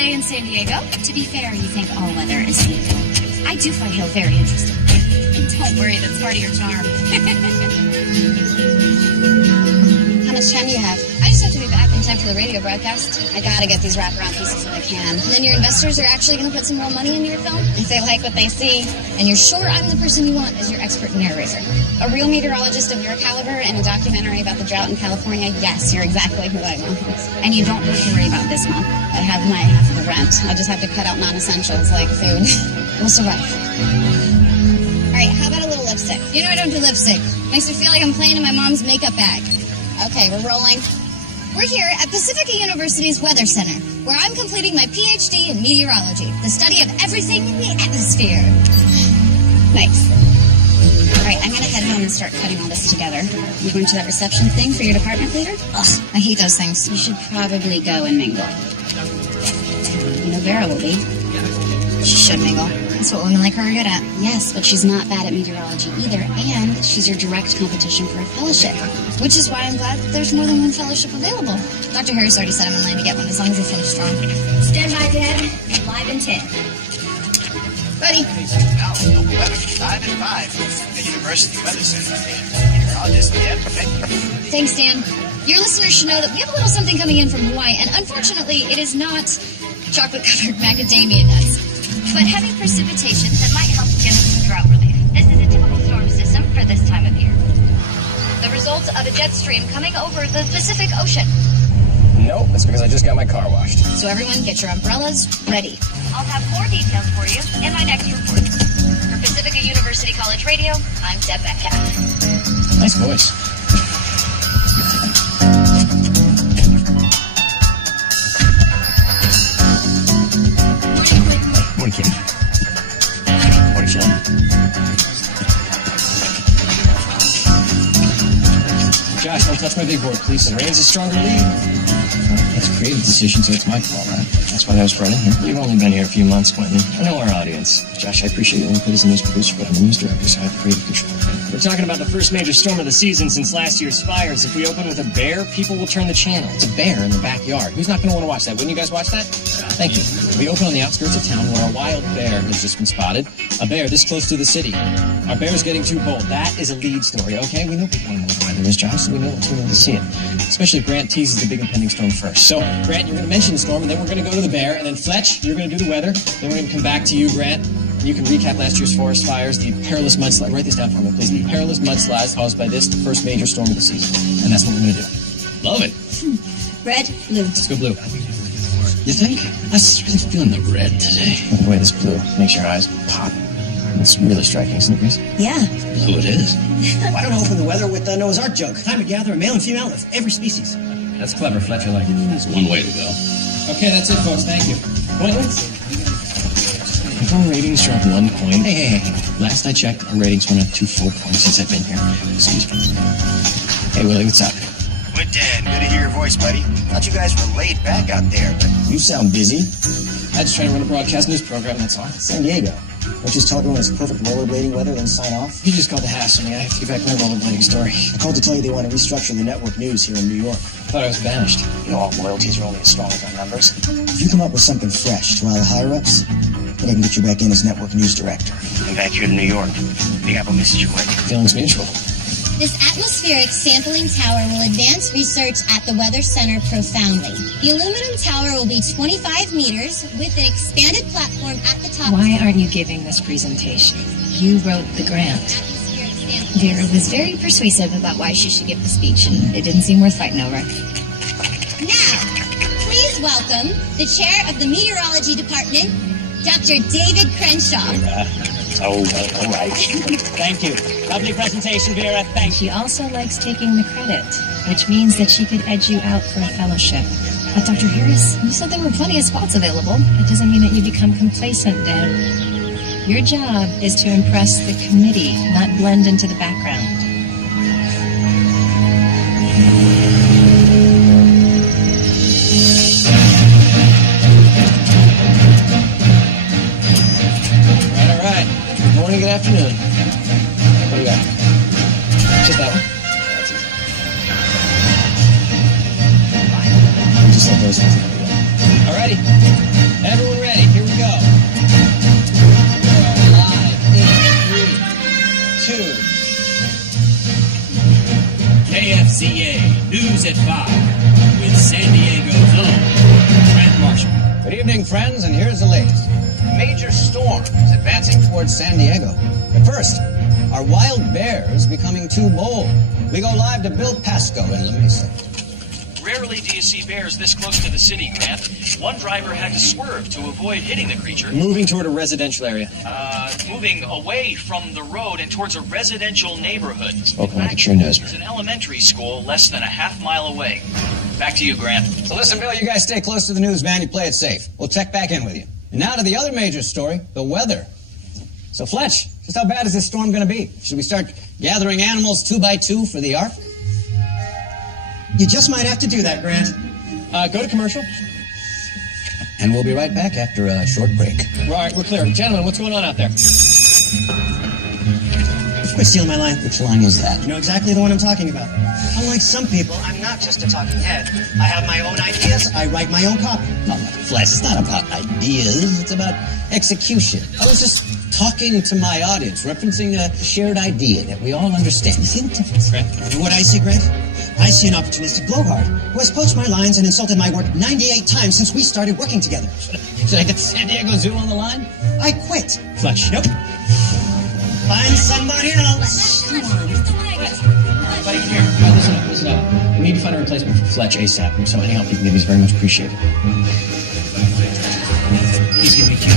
day in San Diego. To be fair, you think all weather is evil. I do find Hill very interesting. Don't worry, that's part of your charm. How much time do you have? I just have to be back in time for the radio broadcast. I gotta get these wraparound pieces when I can. And then your investors are actually going to put some real money into your film? If they like what they see. And you're sure I'm the person you want as your expert narrator? A real meteorologist of your caliber in a documentary about the drought in California? Yes, you're exactly who I want. And you don't have to worry about this month. I have my half of the rent. I'll just have to cut out non-essentials like food. We'll survive. All right, how about a little lipstick? You know I don't do lipstick. Makes me feel like I'm playing in my mom's makeup bag. Okay, we're rolling. We're here at Pacifica University's Weather Center, where I'm completing my PhD in meteorology, the study of everything in the atmosphere. Nice. All right, I'm going to head home and start cutting all this together. You going to that reception thing for your department leader? Ugh, I hate those things. You should probably go and mingle. You know Vera will be. She should mingle. That's what women like her are good at. Yes, but she's not bad at meteorology either, and she's your direct competition for a fellowship. Which is why I'm glad that there's more than one fellowship available. Dr. Harris already said I'm in line to get one, as long as I finish strong. Stand by, Dad. Live in 10. Buddy. Now, local weather, 5 and 5. The University Weather Center. Meteorologist, Thanks, Dan. Your listeners should know that we have a little something coming in from Hawaii, and unfortunately, it is not chocolate-covered macadamia nuts, but heavy precipitation that might help get us some drought relief. This is a typical storm system for this time of year. The result of a jet stream coming over the Pacific Ocean. Nope, that's because I just got my car washed. So everyone, get your umbrellas ready. I'll have more details for you in my next report. For Pacifica University College Radio, I'm Deb Metcalf. Nice voice. Morning, Kitty. Morning, Shelly. Josh, don't touch my big board, please. The rain's a stronger lead. It's a creative decision, so it's my call, right? That's why I was brought in here. You've only been here a few months, Quentin. I know our audience. Josh, I appreciate your input as a news producer, but I'm a news director, so I have creative control. We're talking about the first major storm of the season since last year's fires. If we open with a bear, people will turn the channel. It's a bear in the backyard. Who's not going to want to watch that? Wouldn't you guys watch that? Thank you. We open on the outskirts of town where a wild bear has just been spotted. A bear this close to the city. Our bear's getting too bold. That is a lead story, okay? We know people want to know what the weather is, Josh, so we know we need to see it. Especially if Grant teases the big impending storm first. So, Grant, you're going to mention the storm, and then we're going to go to the bear, and then Fletch, you're going to do the weather. Then we're going to come back to you, Grant. You can recap last year's forest fires, the perilous mudslide. Write this down for me, please. The perilous mudslides caused by this, the first major storm of the season. And that's what we're going to do. Love it. Red, blue. Let's go blue. You think? I was really feeling the red today. Look at the way this blue makes your eyes pop. It's really striking, isn't it, Grace? Yeah. Blue it is. Why don't I open the weather with the Noah's Ark joke? Time to gather a male and female of every species. That's clever, Fletch. I like it. That's one way to go. Okay, that's it, folks. Thank you. Quentin? If our ratings drop 1 point... Hey. Last I checked, our ratings went up 2 full points since I've been here. Excuse me. Hey, Willie, what's up? Good, Dan. Good to hear your voice, buddy. Thought you guys were laid back out there, but You sound busy. I just try to run a broadcast news program, that's all. San Diego. Don't you just tell everyone it's perfect rollerblading weather, then sign off? You just called to hassle me. I have to get back to my rollerblading story. I called to tell you they want to restructure the network news here in New York. Thought I was banished. You know, all loyalties are only as strong as our numbers. If you come up with something fresh to our higher-ups, then I can get you back in as network news director. I'm back here in New York. Big Apple misses you quick. Feelings mutual. This atmospheric sampling tower will advance research at the Weather Center profoundly. The aluminum tower will be 25 meters with an expanded platform at the top. Why aren't you giving this presentation? You wrote the grant. Vera was very persuasive about why she should give the speech, and it didn't seem worth fighting over. Now, please welcome the chair of the meteorology department, Dr. David Crenshaw. All right. Thank you. Lovely presentation, Vera. Thank She also likes taking the credit, which means that she could edge you out for a fellowship. But Dr. Harris, you said there were plenty of spots available. It doesn't mean that you become complacent, Deb. Your job is to impress the committee, not blend into the background. All right. Good morning, good afternoon. What do you got? Just that one? That's easy. Just like those things. All righty. KFCA News at 5 with San Diego's own Grant Marshall. Good evening, friends, and here's the latest. A major storm is advancing towards San Diego. But first, are wild bears becoming too bold? We go live to Bill Pasco in La Mesa. Rarely do you see bears this close to the city, Grant. One driver had to swerve to avoid hitting the creature. Moving toward a residential area. Moving away from the road and towards a residential neighborhood. Spoken like a true newsman. There's an elementary school less than a half-mile away. Back to you, Grant. So listen, Bill, you guys stay close to the news, man. You play it safe. We'll check back in with you. And now to the other major story, the weather. So, Fletch, just how bad is this storm going to be? Should we start gathering animals 2 by 2 for the ark? You just might have to do that, Grant. Go to commercial. And we'll be right back after a short break. All right, we're clear. Gentlemen, what's going on out there? Quit stealing my line. Which line was that? You know exactly the one I'm talking about. Unlike some people, I'm not just a talking head. I have my own ideas. I write my own copy. Oh, Fletch, it's not about ideas. It's about execution. I was just talking to my audience, referencing a shared idea that we all understand. You see the difference? Grant? You know what I see, Grant? I see an opportunistic blowhard who has poached my lines and insulted my work 98 times since we started working together. Should I get San Diego Zoo on the line? I quit. Fletch. Nope. Find somebody else. Buddy, here. Listen up. We need to find a replacement for Fletch ASAP. So any help you can give me is very much appreciated. He's going to be cute.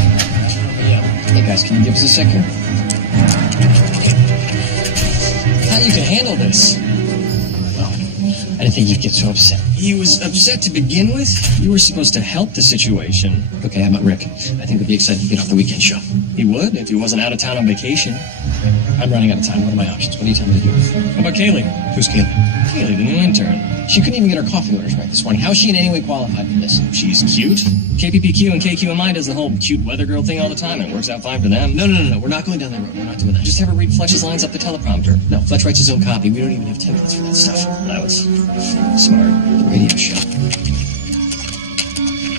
Hey, guys, can you give us a sec here? How you can handle this? Well, I didn't think you'd get so upset. He was upset to begin with. You were supposed to help the situation. Okay, how about Rick? I think he'd be excited to get off the weekend show. He would, if he wasn't out of town on vacation. I'm running out of time. What are my options? What do you tell me to do? How about Kaylee? Who's Kaylee? Kaylee, the new intern. She couldn't even get her coffee orders right this morning. How is she in any way qualified for this? She's cute. KPPQ and KQMI does the whole cute weather girl thing all the time, and it works out fine for them. No. We're not going down that road. We're not doing that. Just have her read Fletch's lines up the teleprompter. No, Fletch writes his own copy. We don't even have templates for that stuff. That was smart. The radio show.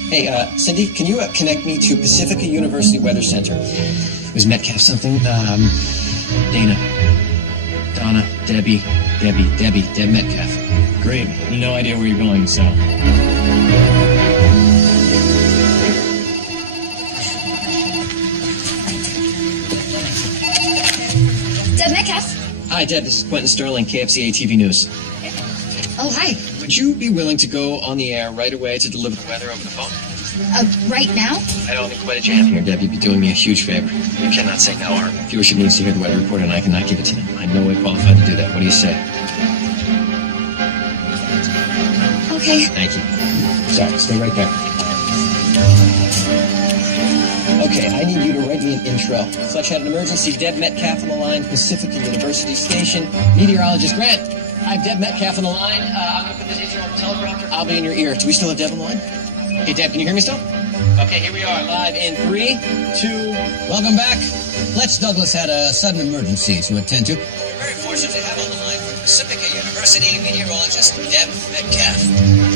Hey, Cindy, can you connect me to Pacifica University Weather Center? Was Metcalf something? Dana. Donna. Deb Metcalf. Great. No idea where you're going, so. Deb Metcalf. Hi, Deb. This is Quentin Sterling, KFCA TV News. Oh, hi. Would you be willing to go on the air right away to deliver the weather over the phone? Right now? I don't think quite a jam here, Deb. You'd be doing me a huge favor. You cannot say no. Our viewership needs to hear the weather report, and I cannot give it to them. I'm no way qualified to do that. What do you say? Okay. Thank you. Sorry, stay right there. Okay, I need you to write me an intro. Fletch had an emergency. Deb Metcalf on the line, Pacifica University Station. Meteorologist Grant. I have Deb Metcalf on the line. I'm going to put this intro on the teleprompter. I'll be in your ear. Do we still have Deb on the line? Hey, Deb, can you hear me still? Okay, here we are, live in 3, 2... Welcome back. Fletch Douglas had a sudden emergency to attend to. We're very fortunate to have on the line from Pacifica University meteorologist Deb Metcalf.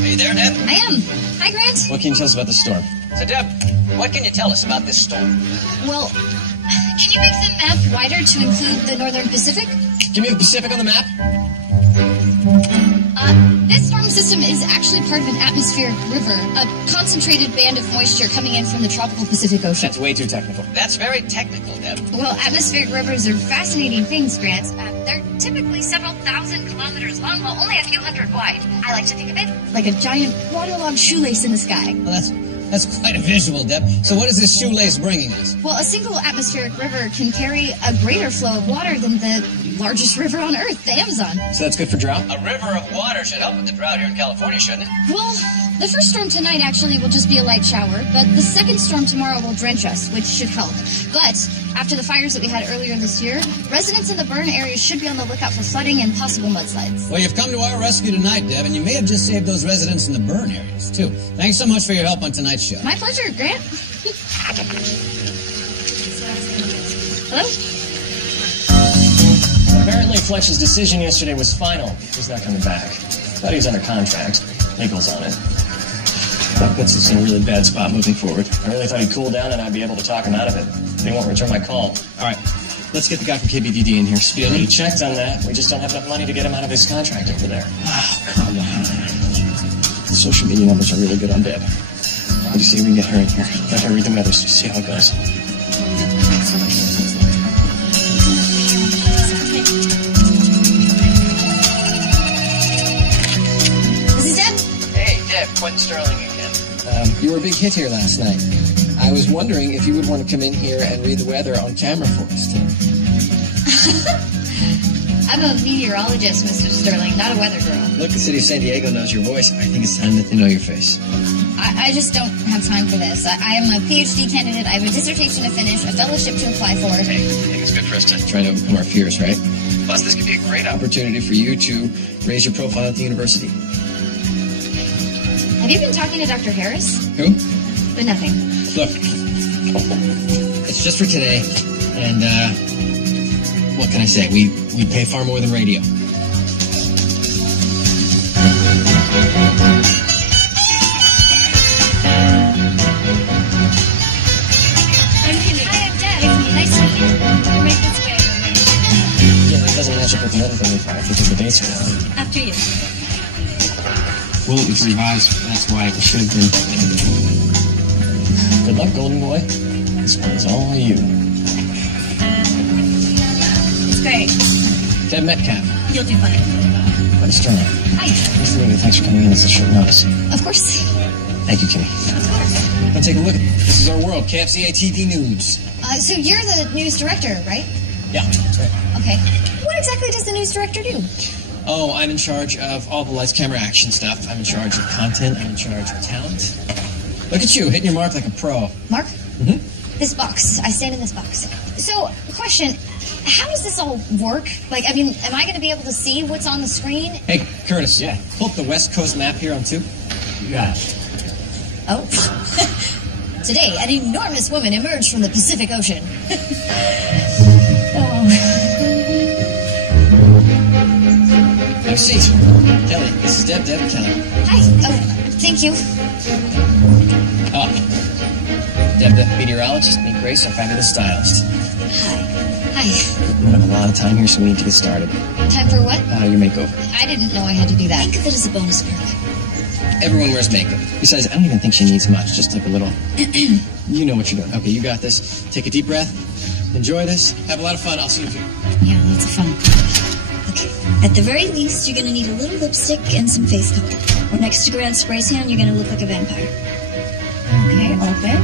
Are you there, Deb? I am. Hi, Grant. What can you tell us about the storm? So, Deb, what can you tell us about this storm? Well, can you make the map wider to include the Northern Pacific? Give me the Pacific on the map. This storm system is actually part of an atmospheric river, a concentrated band of moisture coming in from the tropical Pacific Ocean. That's way too technical. That's very technical, Deb. Well, atmospheric rivers are fascinating things, Grant. They're typically several thousand kilometers long, while only a few hundred wide. I like to think of it like a giant waterlogged shoelace in the sky. Well, that's quite a visual, Deb. So what is this shoelace bringing us? Well, a single atmospheric river can carry a greater flow of water than the largest river on Earth, the Amazon. So that's good for drought? A river of water should help with the drought here in California, shouldn't it? Well, the first storm tonight actually will just be a light shower, but the second storm tomorrow will drench us, which should help. But after the fires that we had earlier this year, residents in the burn areas should be on the lookout for flooding and possible mudslides. Well, you've come to our rescue tonight, Deb, and you may have just saved those residents in the burn areas, too. Thanks so much for your help on tonight's show. My pleasure, Grant. Hello? Apparently, Fletch's decision yesterday was final. He's not coming back. Thought he was under contract. Nichols on it. That puts us in a really bad spot moving forward. I really thought he'd cool down and I'd be able to talk him out of it. But he won't return my call. All right. Let's get the guy from KBDD in here. Spiel. We checked on that. We just don't have enough money to get him out of his contract over there. Oh, come on. The social media numbers are really good on Deb. What do you see? We can get her in here. Let her read the weather. See how it goes. This is Deb. Hey, Deb, Quentin Sterling again. You were a big hit here last night. I was wondering if you would want to come in here and read the weather on camera for us, Tim. I'm a meteorologist, Mr. Sterling, not a weather girl. Look, the city of San Diego knows your voice. I think it's time that they know your face. I just don't have time for this. I am a PhD candidate. I have a dissertation to finish, a fellowship to apply for. Hey, I think it's good for us to try to overcome our fears, right? Plus, this could be a great opportunity. Opportunity for you to raise your profile at the university. Have you been talking to Dr. Harris? Who? But nothing. Look, it's just for today, and what can I say? We pay far more than radio. Hi, I'm Deb. Nice to meet you. We'll make this way. Yeah, that doesn't match up with the other thing we tried because the dates are wrong. After you. Well, it was revised. That's why it should have been. Good luck, golden boy. This one is all you. It's great. Deb Metcalf. You'll do fine. Quentin Sterling. Hi. Nice to meet you. Thanks for coming in at such short notice. Of course. Thank you, Kimmy. Of course. Now take a look at this. Is our world. KFCA TV News. So you're the news director, right? Yeah, that's right. Okay. What exactly does the news director do? Oh, I'm in charge of all the lights, camera, action stuff. I'm in charge of content. I'm in charge of talent. Look at you, hitting your mark like a pro. Mark? Mm-hmm. This box. I stand in this box. So, question. How does this all work? Like, I mean, am I going to be able to see what's on the screen? Hey, Curtis. Yeah. Pull up the West Coast map here on 2. You got it. Oh. Today, an enormous woman emerged from the Pacific Ocean. Oh. Have a seat. Kelly, this is Deb Kelly. Hi. Oh, thank you. Oh. Deb, the meteorologist. Meet Grace, our fabulous stylist. Hi. We don't have a lot of time here, so we need to get started. Time for what? Your makeover. I didn't know I had to do that. Think of it as a bonus perk. Everyone wears makeup. Besides, I don't even think she needs much. Just like a little... You know what you're doing. Okay, you got this. Take a deep breath. Enjoy this. Have a lot of fun. I'll see you in a few. Yeah, lots of fun. Okay. At the very least, you're going to need a little lipstick and some face color. Or next to Grant's spray tan, you're going to look like a vampire. Okay, open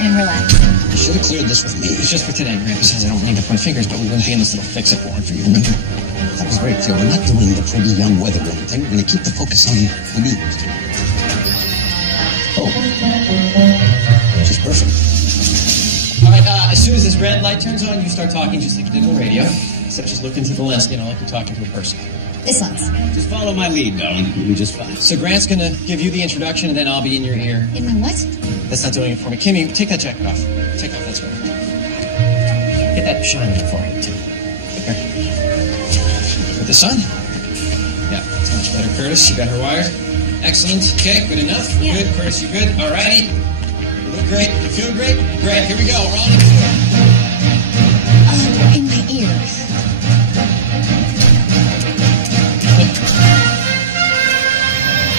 and relax. You should have cleared this with me. It's just for today. Grandpa says I don't need to point fingers, but we wouldn't be in this little fix-up warrant for you, remember? That was very clear. We're not doing the pretty young weather woman thing. We're going to keep the focus on the news. Oh. She's perfect. All right, as soon as this red light turns on, you start talking just like you did on the radio. Except just look into the lens, like you're talking to a person. This lens. Just follow my lead, darling. You'll be just fine. So Grant's going to give you the introduction, and then I'll be in your ear. In my what? That's not doing it for me. Kimmy, take that jacket off. Take off that sweater. Get that shine on your forehead, too. Here. With the sun? Yeah, that's much better. Curtis, you got her wired. Excellent. Okay, good enough. Yeah. Good. Curtis, you good? All righty. You look great. You feel great? Great. Here we go. We're on the floor. Oh, in my ear.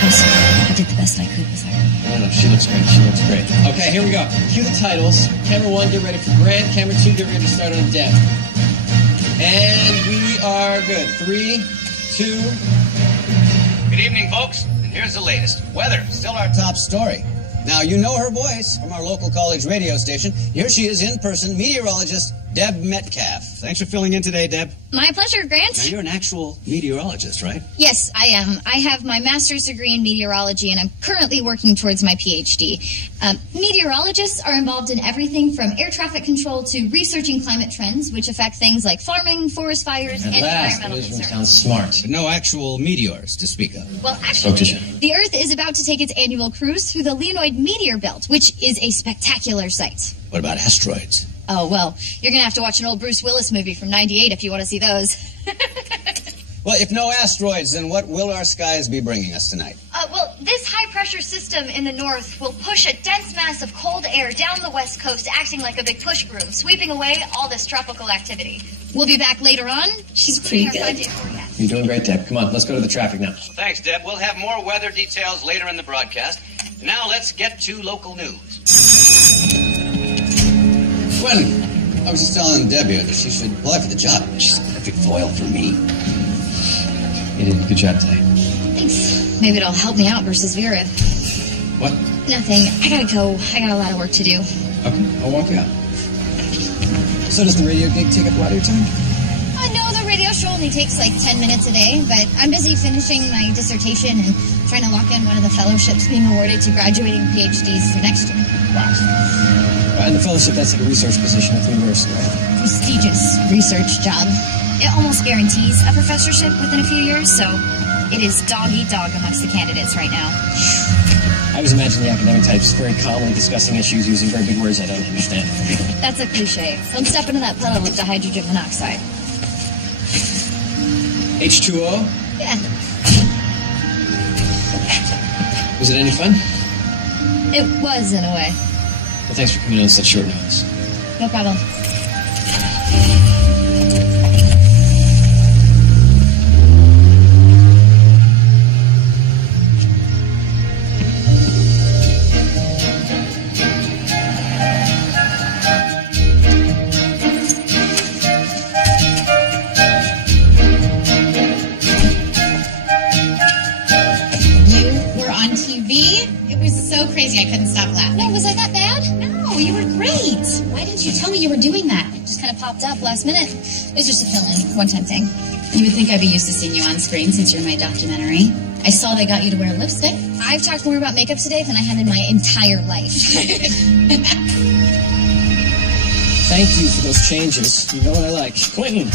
I'm sorry. I did the best I could with her. No, she looks great. She looks great. Okay, here we go. Cue the titles. Camera 1, get ready for Grant. Camera 2, get ready to start on Deb. And we are good. 3, 2. Good evening, folks. And here's the latest. Weather, still our Top story. Now, you know her voice from our local college radio station. Here she is in person, meteorologist Deb Metcalf. Thanks for filling in today, Deb. My pleasure, Grant. Now, you're an actual meteorologist, right? Yes, I am. I have my master's degree in meteorology, and I'm currently working towards my PhD. Meteorologists are involved in everything from air traffic control to researching climate trends, which affect things like farming, forest fires, and At last, the environmental newsroom concerns. sounds smart. But no actual meteors to speak of. Well, Spoke to actually, the Earth is about to take its annual cruise through the Leonid meteor belt, which is a spectacular sight. What about asteroids? Oh, well, you're going to have to watch an old Bruce Willis movie from '98 if you want to see those. Well, if no asteroids, then what will our skies be bringing us tonight? Well, this high-pressure high-pressure system in the north will push a dense mass of cold air down the west coast, acting like a big push broom, sweeping away all this tropical activity. We'll be back later on. She's pretty good. You're doing great, Deb. Come on, let's go to the traffic now. Well, thanks, Deb. We'll have more weather details later in the broadcast. Now let's get to local news. Quentin, I was just telling Debbie that she should apply for the job. She's a perfect foil for me. You did a good job today. Thanks. Maybe it'll help me out versus Vera. What? Nothing. I gotta go. I got a lot of work to do. Okay, I'll walk you out. So does the radio gig take up a lot of your time? No, the radio show only takes like 10 minutes a day, but I'm busy finishing my dissertation and trying to lock in one of the fellowships being awarded to graduating PhDs for next year. Wow. And the fellowship, that's like a research position at the university, right? Prestigious research job. It almost guarantees a professorship within a few years, so it is dog-eat-dog amongst the candidates right now. I always imagine the academic types very calmly discussing issues using very big words I don't understand. That's a cliche. Don't step into that puddle of dihydrogen monoxide. H2O? Yeah. Was it any fun? It was, in a way. Well, thanks for coming in on such short notice. No problem. I couldn't stop laughing. No, was I that bad? No, you were great. Why didn't you tell me you were doing that? It just kind of popped up last minute. It was just a fill-in, one-time thing. You would think I'd be used to seeing you on screen since you're in my documentary. I saw they got you to wear lipstick. I've talked more about makeup today than I have in my entire life. Thank you for those changes. You know what I like. Quentin,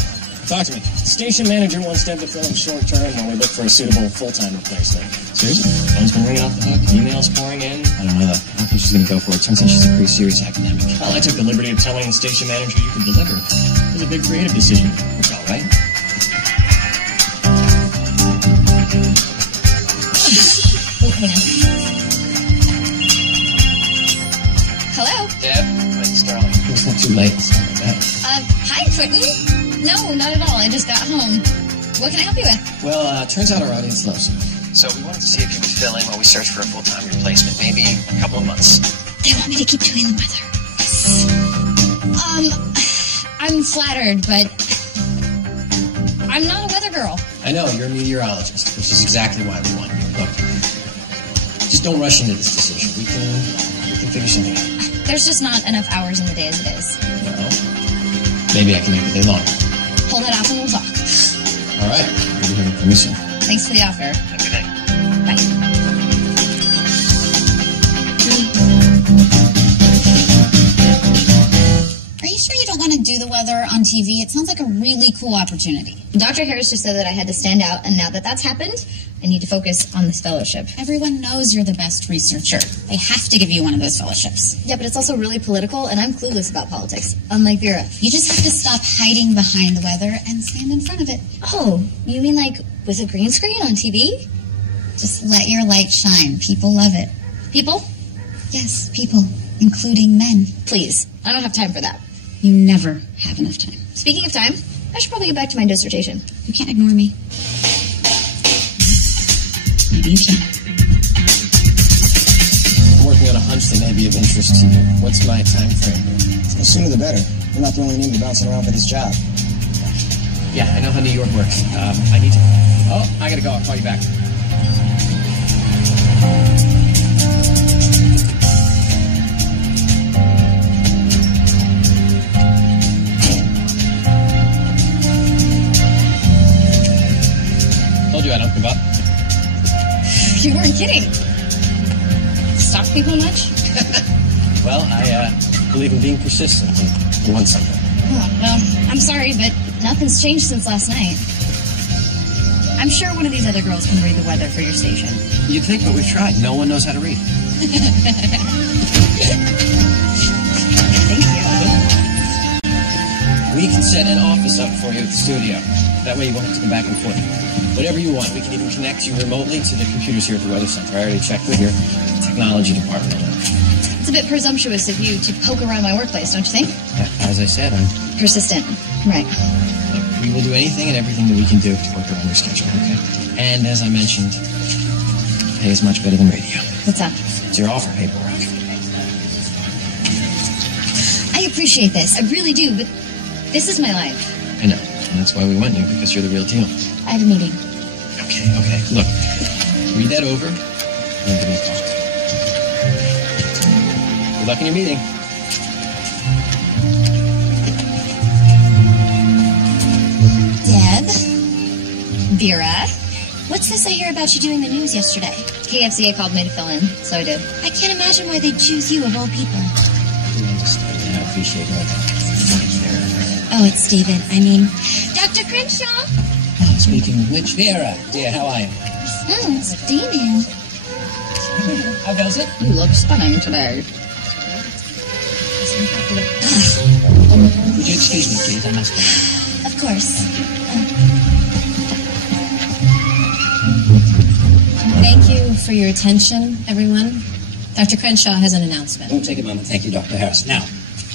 talk to me. Station manager wants Deb to fill in short term while we look for a suitable full-time replacement. Seriously? Phone's been ringing off the hook. Emails pouring in. I don't know. I don't think she's going to go for it. Turns out she's a pretty serious academic. Well, I took the liberty of telling the station manager you could deliver. It was a big creative decision. It's all right. Oh, hang on. Hello? Deb, Quentin Starling. It's not too late. Sorry about that. Hi, Quentin. No, not at all. I just got home. What can I help you with? Well, turns out our audience loves you. So we wanted to see if you would fill in while we search for a full-time replacement. Maybe a couple of months. They want me to keep doing the weather. Yes. I'm flattered, but I'm not a weather girl. I know, you're a meteorologist, which is exactly why we want you. Look, just don't rush into this decision. We can figure something out. There's just not enough hours in the day as it is. Well, maybe I can make the day longer. Pull that off and we'll talk. All right. We'll be hearing from you soon. Thanks for the offer. Have a good night. Bye. Are you sure you don't want to do the weather on TV? It sounds like a really cool opportunity. Dr. Harris just said that I had to stand out, and now that that's happened, I need to focus on this fellowship. Everyone knows you're the best researcher. They have to give you one of those fellowships. Yeah, but it's also really political, and I'm clueless about politics, unlike Vera. You just have to stop hiding behind the weather and stand in front of it. Oh, you mean like with a green screen on TV? Just let your light shine. People love it. People? Yes, people, including men. Please, I don't have time for that. You never have enough time. Speaking of time, I should probably get back to my dissertation. You can't ignore me. Maybe you can. I'm working on a hunch that may be of interest to you. What's my time frame here? The sooner the better. You're not the only nigga bouncing around for this job. Yeah, I know how New York works. I need to... Oh, I gotta go. I'll call you back. Told you I don't give up. You weren't kidding. Stalk people much? Well, I believe in being persistent when you want something. Oh, well, I'm sorry, but nothing's changed since last night. I'm sure one of these other girls can read the weather for your station. You'd think, but we've tried. No one knows how to read. Thank you. We can set an office up for you at the studio. That way you won't have to go back and forth. Whatever you want. We can even connect you remotely to the computers here at the Weather Center. I already checked with your technology department. It's a bit presumptuous of you to poke around my workplace, don't you think? Yeah, as I said, I'm persistent. Right. Look, we will do anything and everything that we can do to work around your schedule, okay? And as I mentioned, pay is much better than radio. What's up? It's your offer paperwork. I appreciate this. I really do, but this is my life. I know. And that's why we went here, because you're the real deal. I have a meeting. Okay. Look, read that over and then give me a call. Good luck in your meeting. Deb? Vera? What's this I hear about you doing the news yesterday? KFCA called me to fill in, so I did. I can't imagine why they'd choose you of all people. I appreciate that. Oh, it's Stephen. I mean, Dr. Crenshaw? Speaking of which, Vera, dear, how are you? Oh, it's Damien. How goes it? You look stunning today. Would you excuse me, please? I must go. Of course. Thank you for your attention, everyone. Dr. Crenshaw has an announcement. Won't take a moment. Thank you, Dr. Harris. Now,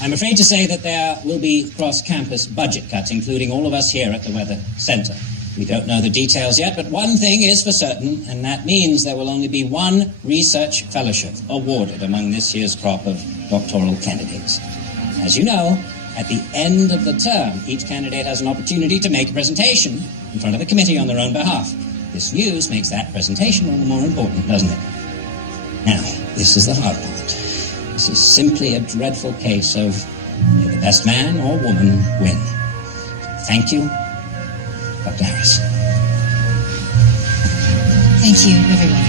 I'm afraid to say that there will be cross-campus budget cuts, including all of us here at the Weather Center. We don't know the details yet, but one thing is for certain, and that means there will only be one research fellowship awarded among this year's crop of doctoral candidates. As you know, at the end of the term, each candidate has an opportunity to make a presentation in front of the committee on their own behalf. This news makes that presentation all the more important, doesn't it? Now, this is the hard part. This is simply a dreadful case of may the best man or woman win. Thank you, Dr. Harris. Thank you, everyone.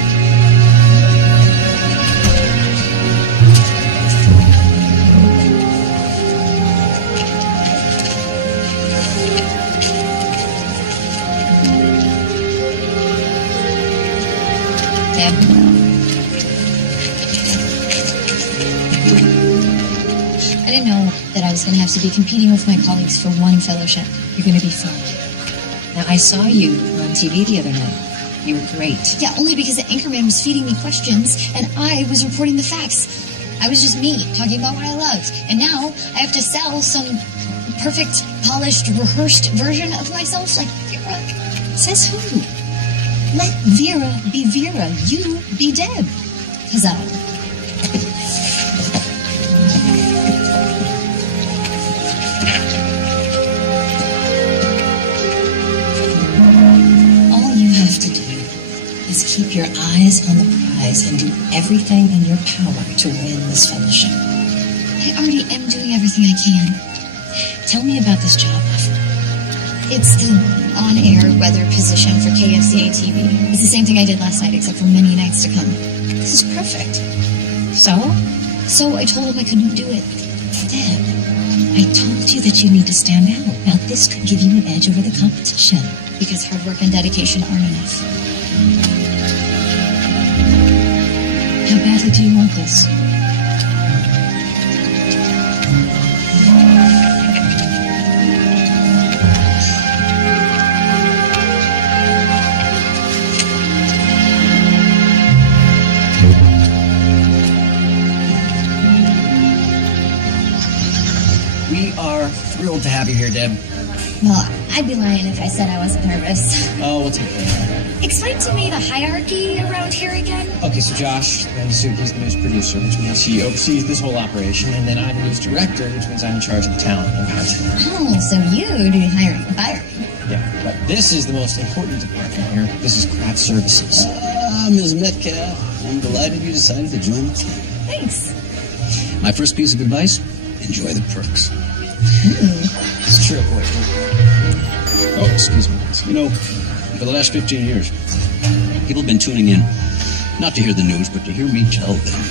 I didn't know that I was going to have to be competing with my colleagues for one fellowship. You're going to be fine. Now, I saw you on TV the other night. You were great. Yeah, only because the anchorman was feeding me questions and I was reporting the facts. I was just me, talking about what I loved. And now I have to sell some perfect, polished, rehearsed version of myself like Vera. Says who? Let Vera be Vera. You be Deb. Huzzah. Keep your eyes on the prize and do everything in your power to win this fellowship. I already am doing everything I can. Tell me about this job offer. It's the on-air weather position for KFCA TV. It's the same thing I did last night, except for many nights to come. This is perfect. So? So I told him I couldn't do it. Deb, I told you that you need to stand out. Now this could give you an edge over the competition. Because hard work and dedication aren't enough. How badly do you want this? We are thrilled to have you here, Deb. Well, I'd be lying if I said I wasn't nervous. Oh, we'll take it. Explain to me the hierarchy around here again. Okay, so Josh, he's the news producer, which means he oversees this whole operation, and then I'm the news director, which means I'm in charge of the talent and content. Oh, so you do hiring and firing. Yeah, but this is the most important department here. This is craft services. Ms. Metcalf, I'm delighted you decided to join the team. Thanks. My first piece of advice, enjoy the perks. It's true. Wait. Oh, excuse me. You know, for the last 15 years, people have been tuning in, not to hear the news, but to hear me tell them.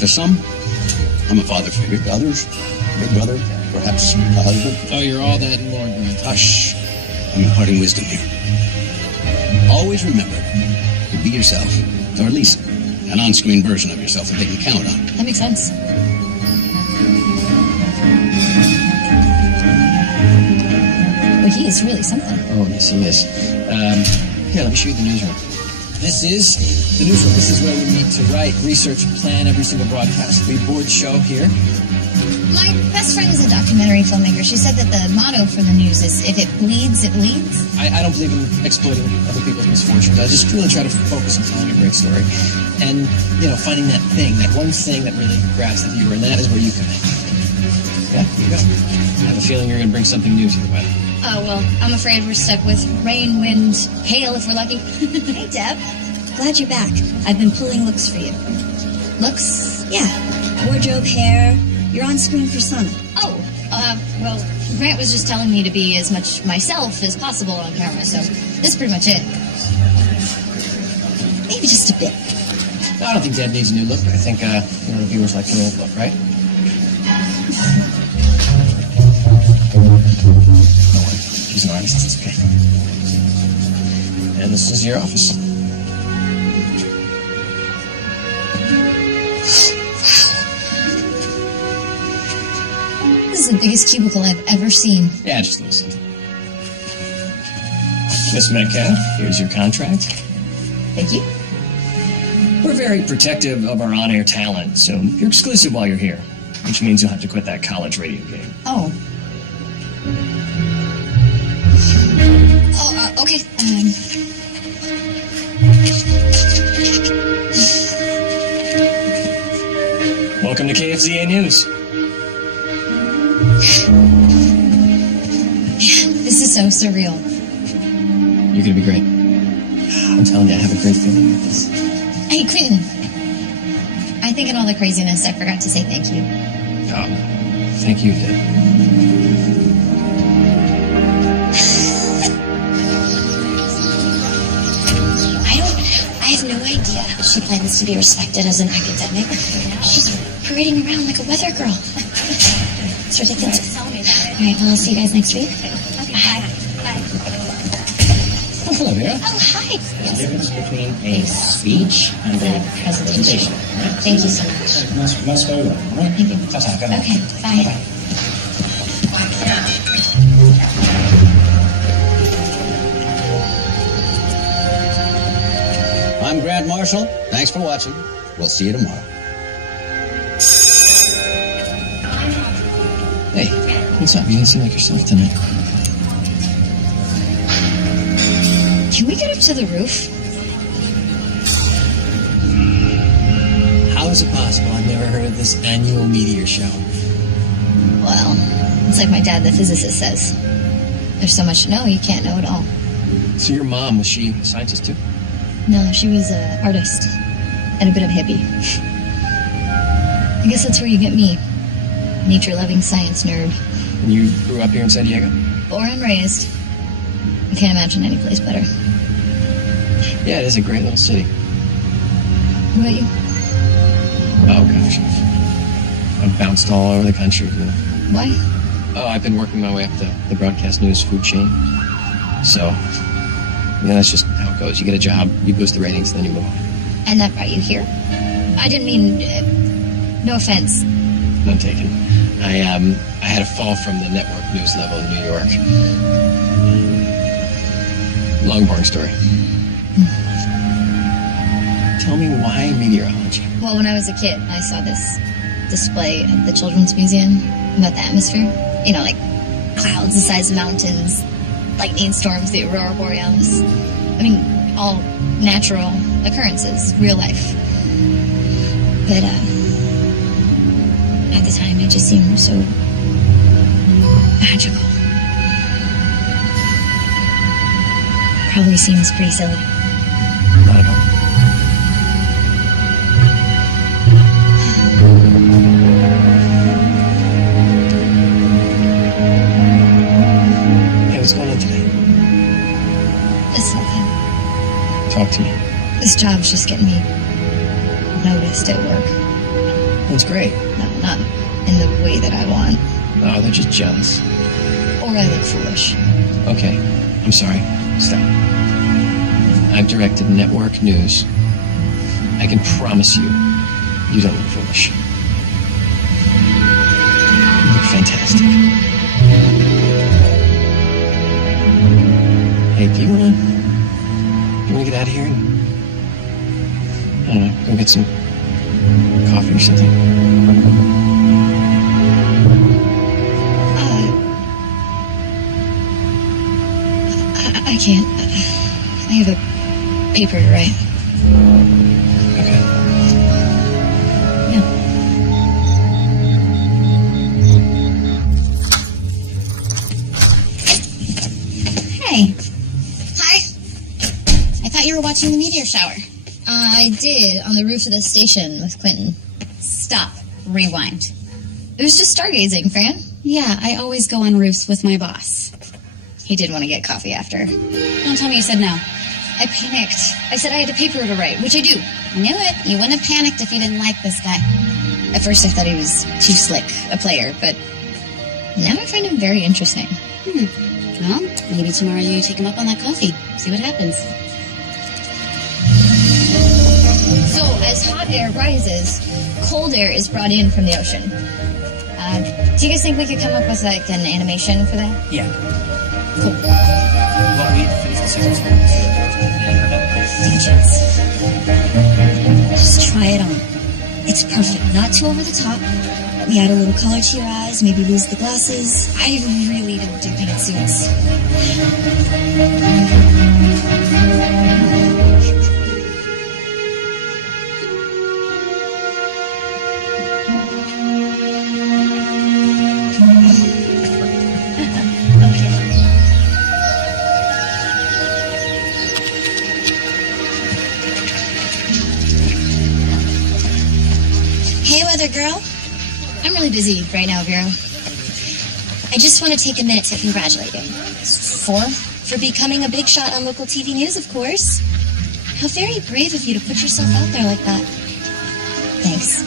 To some, I'm a father figure. To others, big brother, perhaps a husband. Oh, you're all that and more, Grant. Hush. I'm imparting wisdom here. Always remember to be yourself, or at least an on-screen version of yourself that they can count on. That makes sense. Well, he is really something. Oh, yes, he is. Here, let me show you the newsroom. This is the newsroom. This is where we meet to write, research, and plan every single broadcast. We board show here. My best friend is a documentary filmmaker. She said that the motto for the news is, if it bleeds, it leads. I don't believe in exploiting other people's misfortunes. I just really try to focus on telling a great story. And, finding that thing, that one thing that really grabs the viewer, and that is where you come in. Yeah, you go. I have a feeling you're going to bring something new to the weather. Oh, well, I'm afraid we're stuck with rain, wind, hail if we're lucky. Hey, Deb. Glad you're back. I've been pulling looks for you. Looks? Yeah. Wardrobe, hair, your on-screen persona. Oh, well, Grant was just telling me to be as much myself as possible on camera, so that's pretty much it. Maybe just a bit. No, I don't think Deb needs a new look. I think, the viewers like the old look, right? No way. She's an artist. It's okay. And this is your office. This is the biggest cubicle I've ever seen. Yeah, just a little something. Miss Metcalf, here's your contract. Thank you. We're very protective of our on-air talent, so you're exclusive while you're here, which means you'll have to quit that college radio game. Oh. Okay. Welcome to KFZA News. This is so surreal. You're going to be great. I'm telling you, I have a great feeling about this. Hey, Quentin. I think in all the craziness, I forgot to say thank you. Oh, thank you, Deb. I have no idea she plans to be respected as an academic. She's parading around like a weather girl. It's ridiculous. Tell me about it. All right, well, I'll see you guys next week. Okay, bye. Oh, hello there. Oh, hi. The difference between a speech and a presentation. Thank you so much. Most very well. All right? Thank you. Ta-ta. Good night. Okay, bye. Bye-bye. I'm Grant Marshall. Thanks for watching. We'll see you tomorrow. Hey, what's up? You didn't seem like yourself tonight. Can we get up to the roof? How is it possible? I've never heard of this annual meteor shower. Well, it's like my dad, the physicist, says. There's so much to know, you can't know it all. So your mom, was she a scientist too? No, she was an artist and a bit of a hippie. I guess that's where you get me. Nature-loving science nerd. And you grew up here in San Diego? Born and raised. I can't imagine any place better. Yeah, it is a great little city. What about you? Oh, gosh. I've bounced all over the country. Why? Oh, I've been working my way up the broadcast news food chain. So, that's just how it goes. You get a job, you boost the ratings, then you move on. And that brought you here? I didn't mean... no offense. None taken. I had a fall from the network news level in New York. Long, boring story. Tell me why meteorology? Well, when I was a kid, I saw this display at the Children's Museum about the atmosphere. Like clouds the size of mountains, lightning storms, the aurora borealis. I mean, all natural occurrences, real life. But, at the time, it just seemed so magical. Probably seems pretty silly. Not at all. Hey, what's going on today? It's nothing. Talk to me. This job's just getting me noticed at work. That's great. No, not in the way that I want. Oh, they're just jealous. Or I look foolish. Okay, I'm sorry. Stop. I've directed network news. I can promise you, you don't look foolish. You look fantastic. Hey, do you wanna get out of here? I don't know, go get some coffee or something. I can't. I have a paper to write. Okay. Yeah. Hey. Hi. I thought you were watching the meteor shower. I did, on the roof of the station with Quentin. Stop. Rewind. It was just stargazing, Fran. Yeah, I always go on roofs with my boss. He did want to get coffee after. Don't tell me you said no. I panicked. I said I had a paper to write, which I do. I knew it. You wouldn't have panicked if you didn't like this guy. At first I thought he was too slick, a player, but now I find him very interesting. Well, maybe tomorrow you take him up on that coffee. See what happens. So, as hot air rises, cold air is brought in from the ocean. Do you guys think we could come up with, like, an animation for that? Yeah. Cool. Well, we finished the season. Just try it on. It's perfect. Not too over the top. We add a little color to your eyes, maybe lose the glasses. I really don't do pantsuits. Hey, weather girl. I'm really busy right now, Vera. I just want to take a minute to congratulate you. For becoming a big shot on local TV news, of course. How very brave of you to put yourself out there like that. Thanks.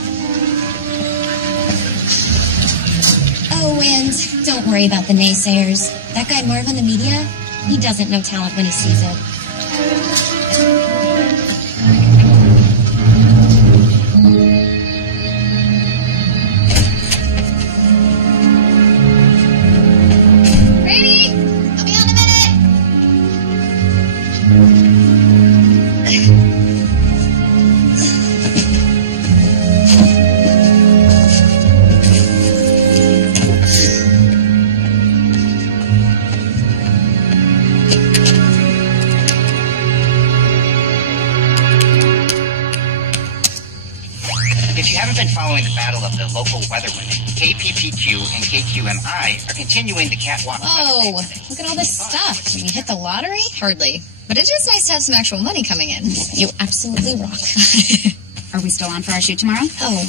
Oh, and don't worry about the naysayers. That guy Marv on the media, he doesn't know talent when he sees it. Following the battle of the local weather women, KPPQ and KQMI are continuing the catwalk. Oh, look at all this stuff. Did we hit the lottery? Hardly. But it is nice to have some actual money coming in. You absolutely rock. Are we still on for our shoot tomorrow? Oh.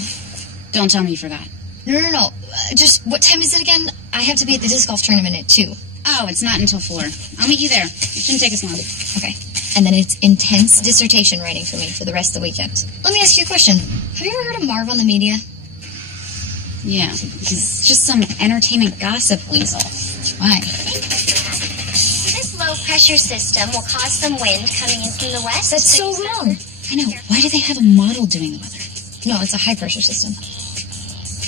Don't tell me you forgot. No. Just, what time is it again? I have to be at the disc golf tournament at 2. Oh, it's not until 4. I'll meet you there. It shouldn't take us long. Okay. And then it's intense dissertation writing for me for the rest of the weekend. Let me ask you a question. Have you ever heard of Marv on the media? Yeah, he's just some entertainment gossip weasel. Why? This low-pressure system will cause some wind coming in from the west. That's so wrong. I know. Why do they have a model doing the weather? No, it's a high-pressure system.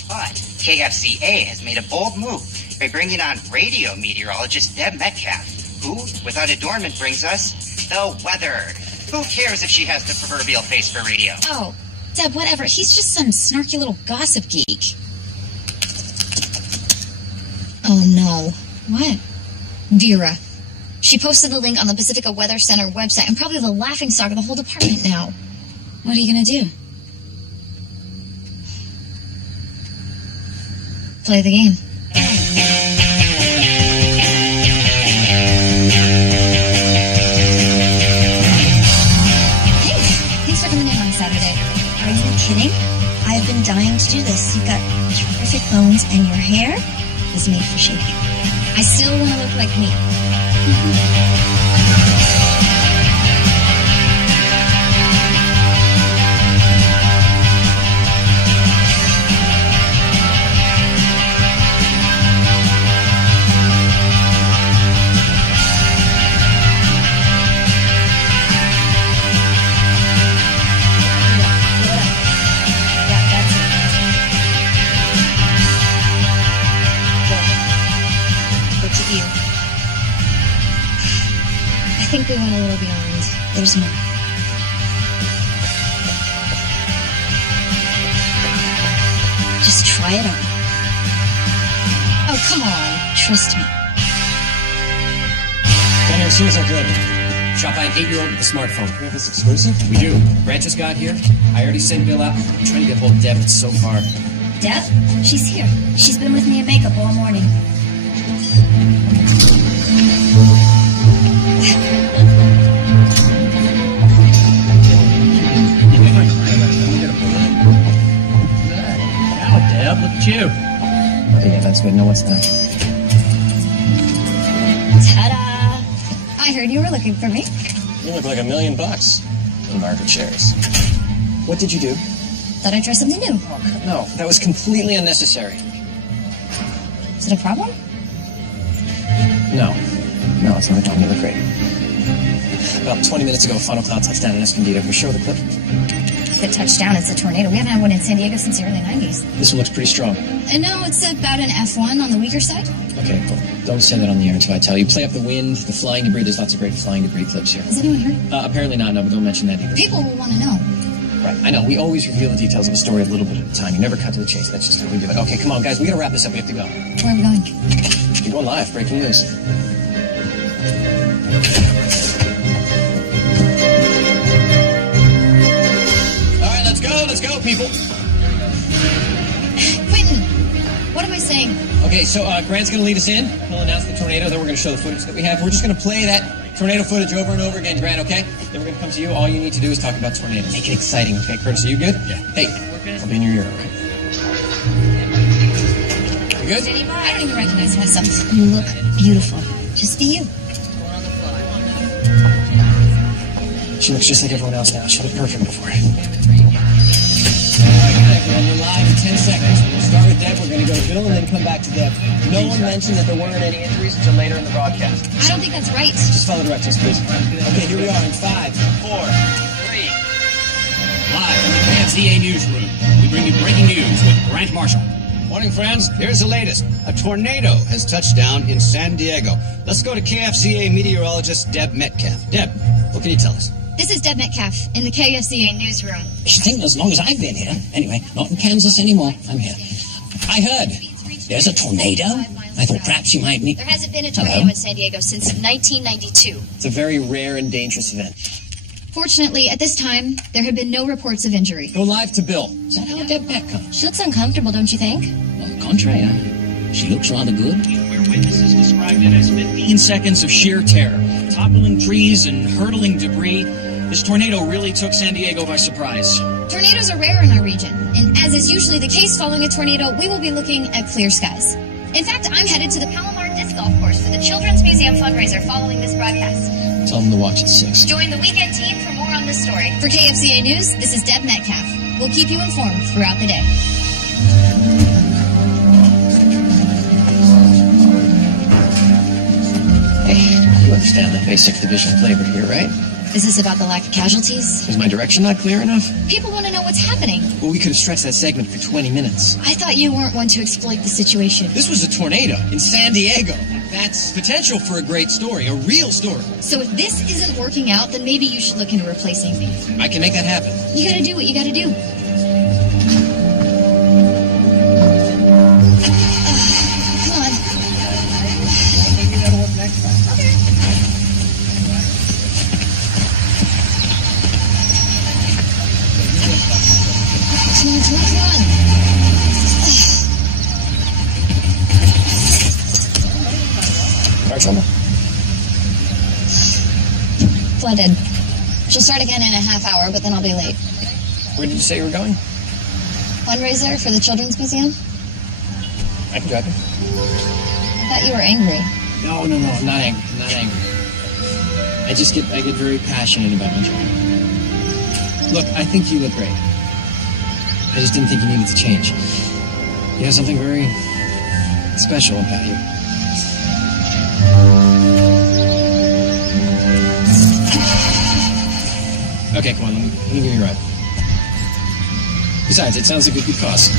But KFZA has made a bold move by bringing on radio meteorologist Deb Metcalf, who, without adornment, brings us the weather. Who cares if she has the proverbial face for radio? Oh, Deb, whatever. He's just some snarky little gossip geek. Oh, no. What? Vera. She posted the link on the Pacifica Weather Center website. I'm probably the laughingstock of the whole department now. What are you going to do? Play the game. Kidding? I've been dying to do this. You've got terrific bones, and your hair is made for shaping. I still want to look like me. we went a little beyond. There's more. Just try it on. Oh, come on. Trust me. Got here as soon as I could. Shot by an 8-year-old with a smartphone. We have this exclusive? We do. Grant just got here. I already sent Bill out. I'm trying to get hold of Deb, but so far. Deb? She's here. She's been with me in makeup all morning. Wow, Deb, look at you. Okay, yeah, that's good. No, what's that? Ta-da! I heard you were looking for me. You look like $1 million in market shares. What did you do? Thought I'd try something new. Oh, no, that was completely unnecessary. Is it a problem? No. No, it's not a problem. You look great. About 20 minutes ago, Funnel Cloud touched down in Escondido. Can you show the clip? If it touched down, it's a tornado. We haven't had one in San Diego since the early 90s. This one looks pretty strong. And no, it's about an F1 on the weaker side. Okay, cool. Don't say that on the air until I tell you. Play up the wind, the flying debris. There's lots of great flying debris clips here. Is anyone hurt? Apparently not, no, but don't mention that either. People will want to know. Right, I know. We always reveal the details of a story a little bit at a time. You never cut to the chase. That's just how we do it. Okay, come on, guys. We gotta wrap this up. We have to go. Where are we going? You're going live. Breaking news. All right, let's go. Let's go, people. Quentin, what am I saying? Okay, so Grant's going to lead us in. He'll announce the tornado. Then we're going to show the footage that we have. We're just going to play that tornado footage over and over again, Grant, okay? Then we're going to come to you. All you need to do is talk about tornadoes. Make it exciting, okay? Curtis, are you good? Yeah. Hey, I'll be in your ear, all right? You good? I don't even recognize myself. You look beautiful. Just be you. She looks just like everyone else now. She looked perfect before. We're live in 10 seconds. We're going to start with Deb. We're going to go to Bill and then come back to Deb. No one mentioned that there weren't any injuries until later in the broadcast. I don't think that's right. Just follow directions, please. Okay, here we are in 5, 4, 3. Live from the KFZA newsroom, we bring you breaking news with Grant Marshall. Morning, friends. Here's the latest. A tornado has touched down in San Diego. Let's go to KFZA meteorologist Deb Metcalf. Deb, what can you tell us? This is Deb Metcalf in the KFCA newsroom. You should think as long as I've been here. Anyway, not in Kansas anymore. I'm here. I heard there's a tornado. I thought perhaps you might meet... There hasn't been a tornado in San Diego since 1992. It's a very rare and dangerous event. Fortunately, at this time, there have been no reports of injury. Go live to Bill. Is that how Deb back comes? She looks uncomfortable, don't you think? On the contrary, she looks rather good. Where witnesses described it as 15 seconds of sheer terror. Toppling trees and hurtling debris. This tornado really took San Diego by surprise. Tornadoes are rare in our region, and as is usually the case following a tornado, we will be looking at clear skies. In fact, I'm headed to the Hallmark Disc Golf Course for the Children's Museum fundraiser following this broadcast. Tell them to watch at 6. Join the weekend team for more on this story. For KFCA News, this is Deb Metcalf. We'll keep you informed throughout the day. Hey, you understand the basic division flavor here, right? Is this about the lack of casualties? Is my direction not clear enough? People want to know what's happening. Well, we could have stretched that segment for 20 minutes. I thought you weren't one to exploit the situation. This was a tornado in San Diego. That's potential for a great story, a real story. So if this isn't working out, then maybe you should look into replacing me. I can make that happen. You gotta do what you gotta do. Come on. Come on, come on, come on. Car trouble? Flooded. She'll start again in a half hour, but then I'll be late. Where did you say you were going? Fundraiser for the Children's Museum? I can drive you. I thought you were angry. No, I'm not angry. I'm not angry. I get very passionate about my job. Look, I think you look great. I just didn't think you needed to change. You have something very special about you. Okay, come on, let me give you a ride. Besides, it sounds like a good cause.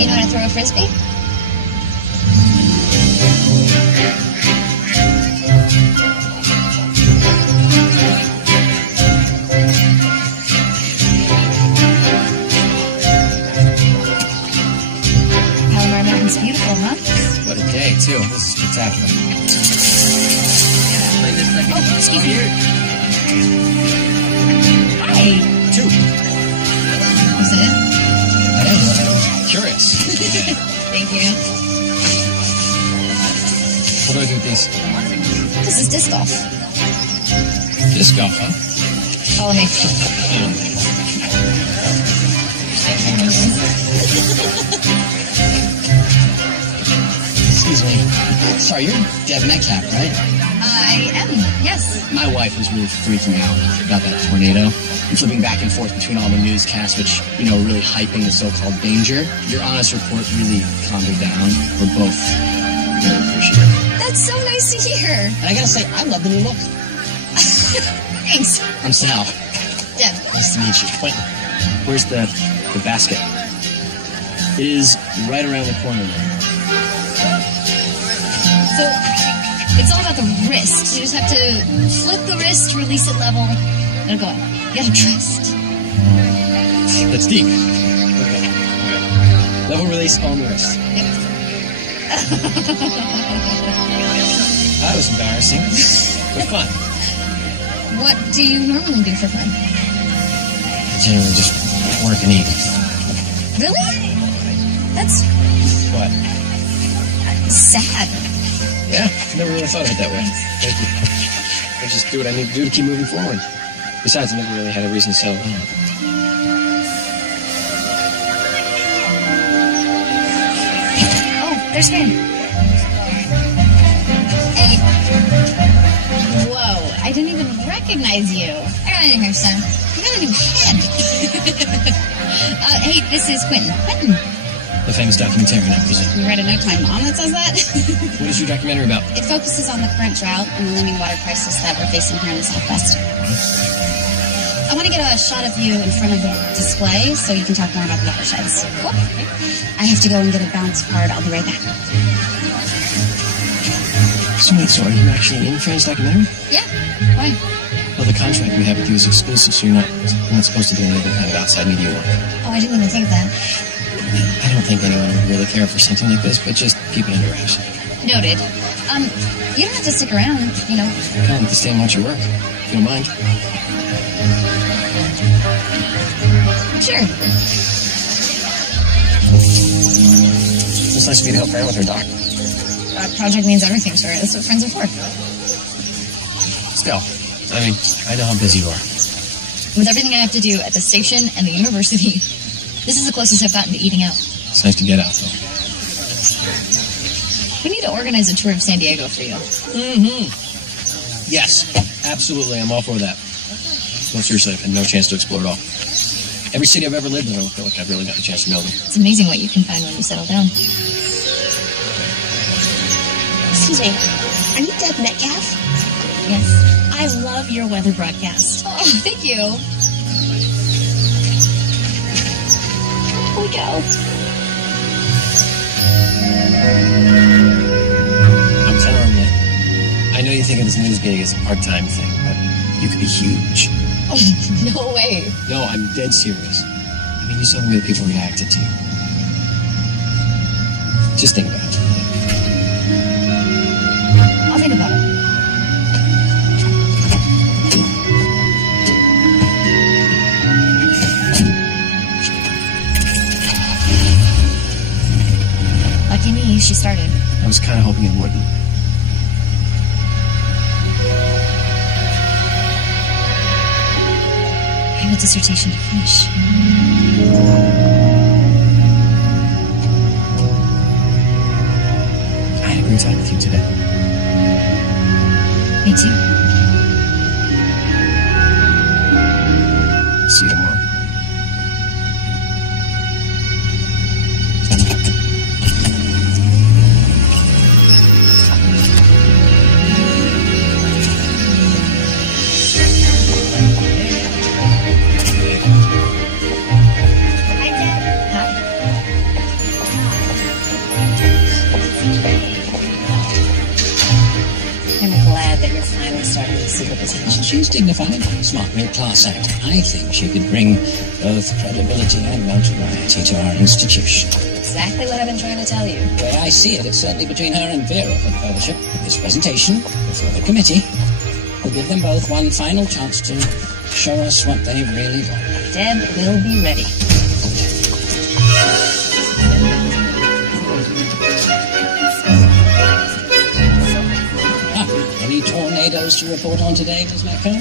You know how to throw a frisbee? Hallmark Mountain's beautiful, huh? What a day, too. This is spectacular. Oh, excuse me. Hi. Two. Was it? I am curious. Thank you. What do I do with these? This is disc golf. Disc golf, huh? Follow me. Excuse me. Sorry, you're Deb Metcalf, right? I am, yes. My wife was really freaking out about that tornado. I'm flipping back and forth between all the newscasts, which, really hyping the so-called danger. Your honest report really calmed her down. We're both very appreciative. That's so nice to hear. And I gotta say, I love the new look. Thanks. I'm Sal. Deb. Nice to meet you. Quentin, where's the basket? It is right around the corner there. So, it's all about the wrist. You just have to flip the wrist, release it level, it'll go in. You gotta trust. That's deep. Okay. All right. Level release on the wrist. Yep. That was embarrassing. But fun. What do you normally do for fun? Generally just work and eat. Really? That's What? sad. Yeah, never really thought of it that way. Thank you. I just do what I need to do to keep moving forward. Besides, I never really had a reason to settle down. Oh, there's Finn. Hey. Whoa, I didn't even recognize you. I got a new hairstyle. You got a new head. Hey, this is Quentin. Quentin. The famous documentarian, I presume. You read a note to my mom that says that? What is your documentary about? It focuses on the current drought and the looming water crisis that we're facing here in the Southwest. I want to get a shot of you in front of the display so you can talk more about the watersheds. Cool. I have to go and get a bounce card. I'll be right back. So are you actually in Fran's documentary? Yeah. Why? Well, the contract we have with you is exclusive, so you're not supposed to do any other kind of outside media work. Oh, I didn't even think of that. I don't think anyone would really care for something like this, but just keep it under wraps. Noted. You don't have to stick around, I'd like to stay and watch your work, if you don't mind. Sure. It's nice of you to help Fran with her doc. Project means everything to her. That's what friends are for. Still, I know how busy you are. With everything I have to do at the station and the university, this is the closest I've gotten to eating out. It's nice to get out, though. We need to organize a tour of San Diego for you. Mm-hmm. Yes, absolutely. I'm all for that. No, seriously, I've had no chance to explore it all. Every city I've ever lived in, I don't feel like I've really gotten a chance to know them. It's amazing what you can find when you settle down. Excuse me. Are you Deb Metcalf? Yes. I love your weather broadcast. Oh, thank you. Here we go. I'm telling you, I know you think of this news gig as a part-time thing, but you could be huge. Oh, no way. No, I'm dead serious. You saw the way people reacted to you. Just think about it. I'll think about it. Lucky me, she started. I was kind of hoping it wouldn't. I have a dissertation to finish. I had a great time with you today. Me too. See you tomorrow. glad that you're finally starting to see the potential. She's dignified, smart, middle-class act. I think she could bring both credibility and notoriety to our institution. Exactly what I've been trying to tell you. The way I see it, it's certainly between her and Vera for the fellowship. This presentation before the committee will give them both one final chance to show us what they've really got. Deb will be ready. Any tornadoes to report on today, Ms. Metcalf?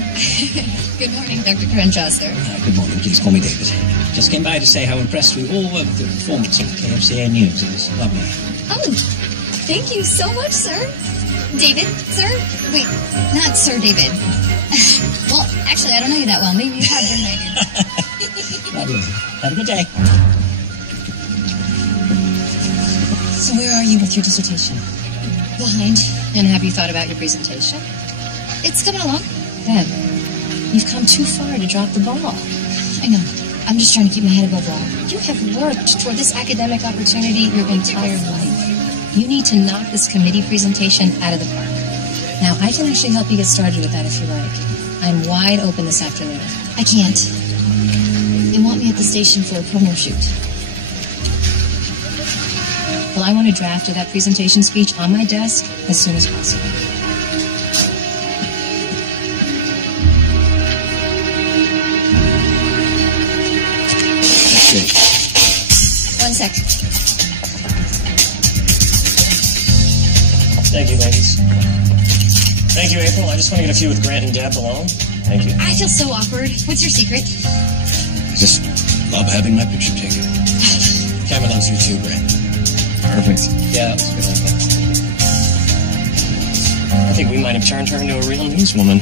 Good morning, Dr. Crenshaw, sir. Good morning. Please call me David. Just came by to say how impressed we all were with the performance on KFCA News. It was lovely. Oh, thank you so much, sir. David, sir? Wait, not Sir David. Well, actually, I don't know you that well. Maybe you have been David. Lovely. Have a good day. So where are you with your dissertation? Behind. And have you thought about your presentation? It's coming along. Deb, you've come too far to drop the ball. I know. I'm just trying to keep my head above water. You have worked toward this academic opportunity your entire life. You need to knock this committee presentation out of the park. Now, I can actually help you get started with that if you like. I'm wide open this afternoon. I can't. They want me at the station for a promo shoot. Well, I want a draft of that presentation speech on my desk as soon as possible. That's good. 1 sec. Thank you, ladies. Thank you, April. I just want to get a few with Grant and Deb alone. Thank you. I feel so awkward. What's your secret? Just love having my picture taken. Camera loves you too, Grant. Perfect. Yeah, that was a good idea. I think we might have turned her into a real newswoman.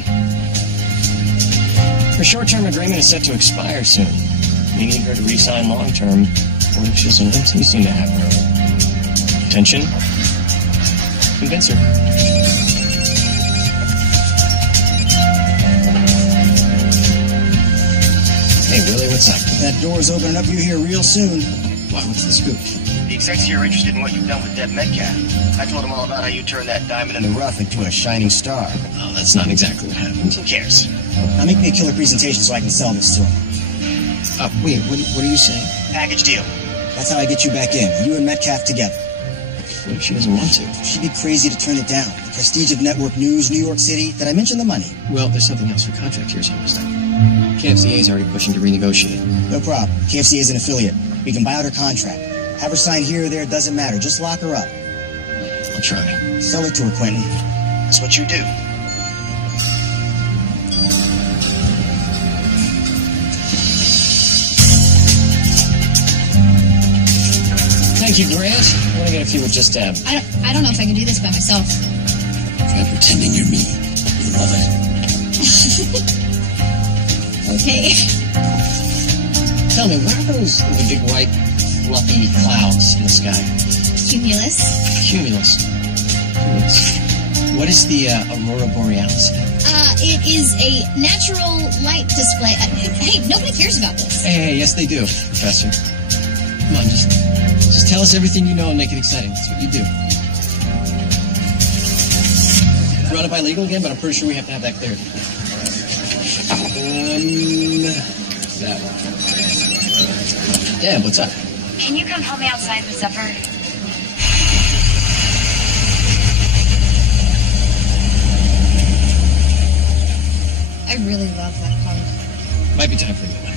Her short-term agreement is set to expire soon. We need her to re-sign long-term, or if she doesn't seem to have her attention. Convince her. Hey, Willie, what's up? That door's opening up you here real soon. Why, what's the scoop? The execs here are interested in what you've done with Deb Metcalf. I told them all about how you turned that diamond in the rough into a shining star. Oh, that's not exactly what happened. Who cares? Now make me a killer presentation so I can sell this to him. Wait, what are you saying? Package deal. That's how I get you back in. You and Metcalf together. What if she doesn't want to? She'd be crazy to turn it down. The prestige of network news, New York City. Did I mention the money? Well, there's something else. Her contract here's almost up. KFCA's already pushing to renegotiate. No problem. KFCA is an affiliate. We can buy out her contract. Have her sign here or there, it doesn't matter. Just lock her up. I'll try. Sell it to her, Quentin. That's what you do. Thank you, Grant. I want to get a few with just Deb. I don't know if I can do this by myself. Try pretending you're me. You'll love it. Okay. Tell me, what are those big white fluffy clouds in the sky? Cumulus. Cumulus. What is the Aurora Borealis? It is a natural light display. Hey, nobody cares about this. Hey, yes they do, Professor. Come on, just tell us everything you know and make it exciting. That's what you do. Run it by legal again, but I'm pretty sure we have to have that cleared. That one. Deb, what's up? Can you come help me outside with supper? I really love that car. Might be time for a new one.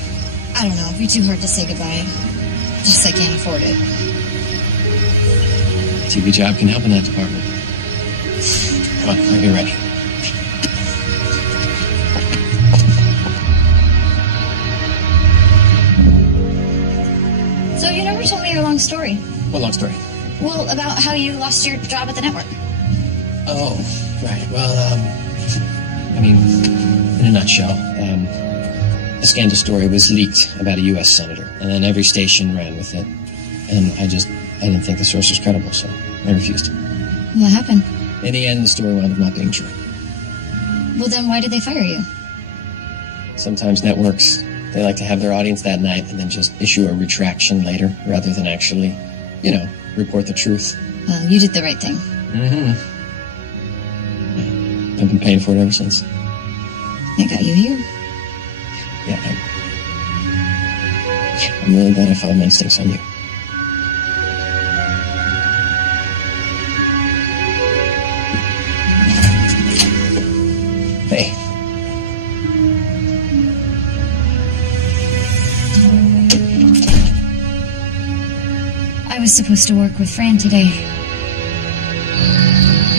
I don't know. It'd be too hard to say goodbye. Just I can't afford it. TV job can help in that department. Come on, I'll get ready. So you never told me your long story. What long story? Well, about how you lost your job at the network. Oh, right. Well, I mean, in a nutshell, a scandal story was leaked about a U.S. senator, and then every station ran with it. And I didn't think the source was credible, so I refused. What happened? In the end, the story wound up not being true. Well, then why did they fire you? Sometimes networks, they like to have their audience that night and then just issue a retraction later, rather than actually, report the truth. Well, you did the right thing. Mm-hmm. I've been paying for it ever since. I got you here. Yeah, I'm really glad I followed my instincts on you. Hey. I was supposed to work with Fran today.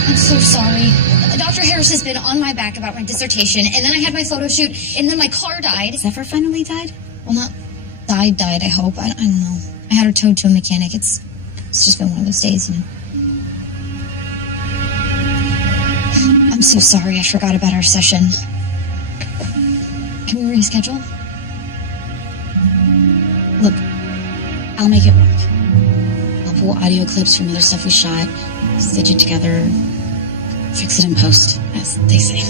I'm so sorry. Dr. Harris has been on my back about my dissertation, and then I had my photo shoot, and then my car died. Zephyr finally died? Well, not died, I hope. I don't know. I had her towed to a mechanic. It's just been one of those days, you know. I'm so sorry. I forgot about our session. Can we reschedule? Look, I'll make it work. I'll pull audio clips from other stuff we shot, stitch it together, fix it in post, as they say.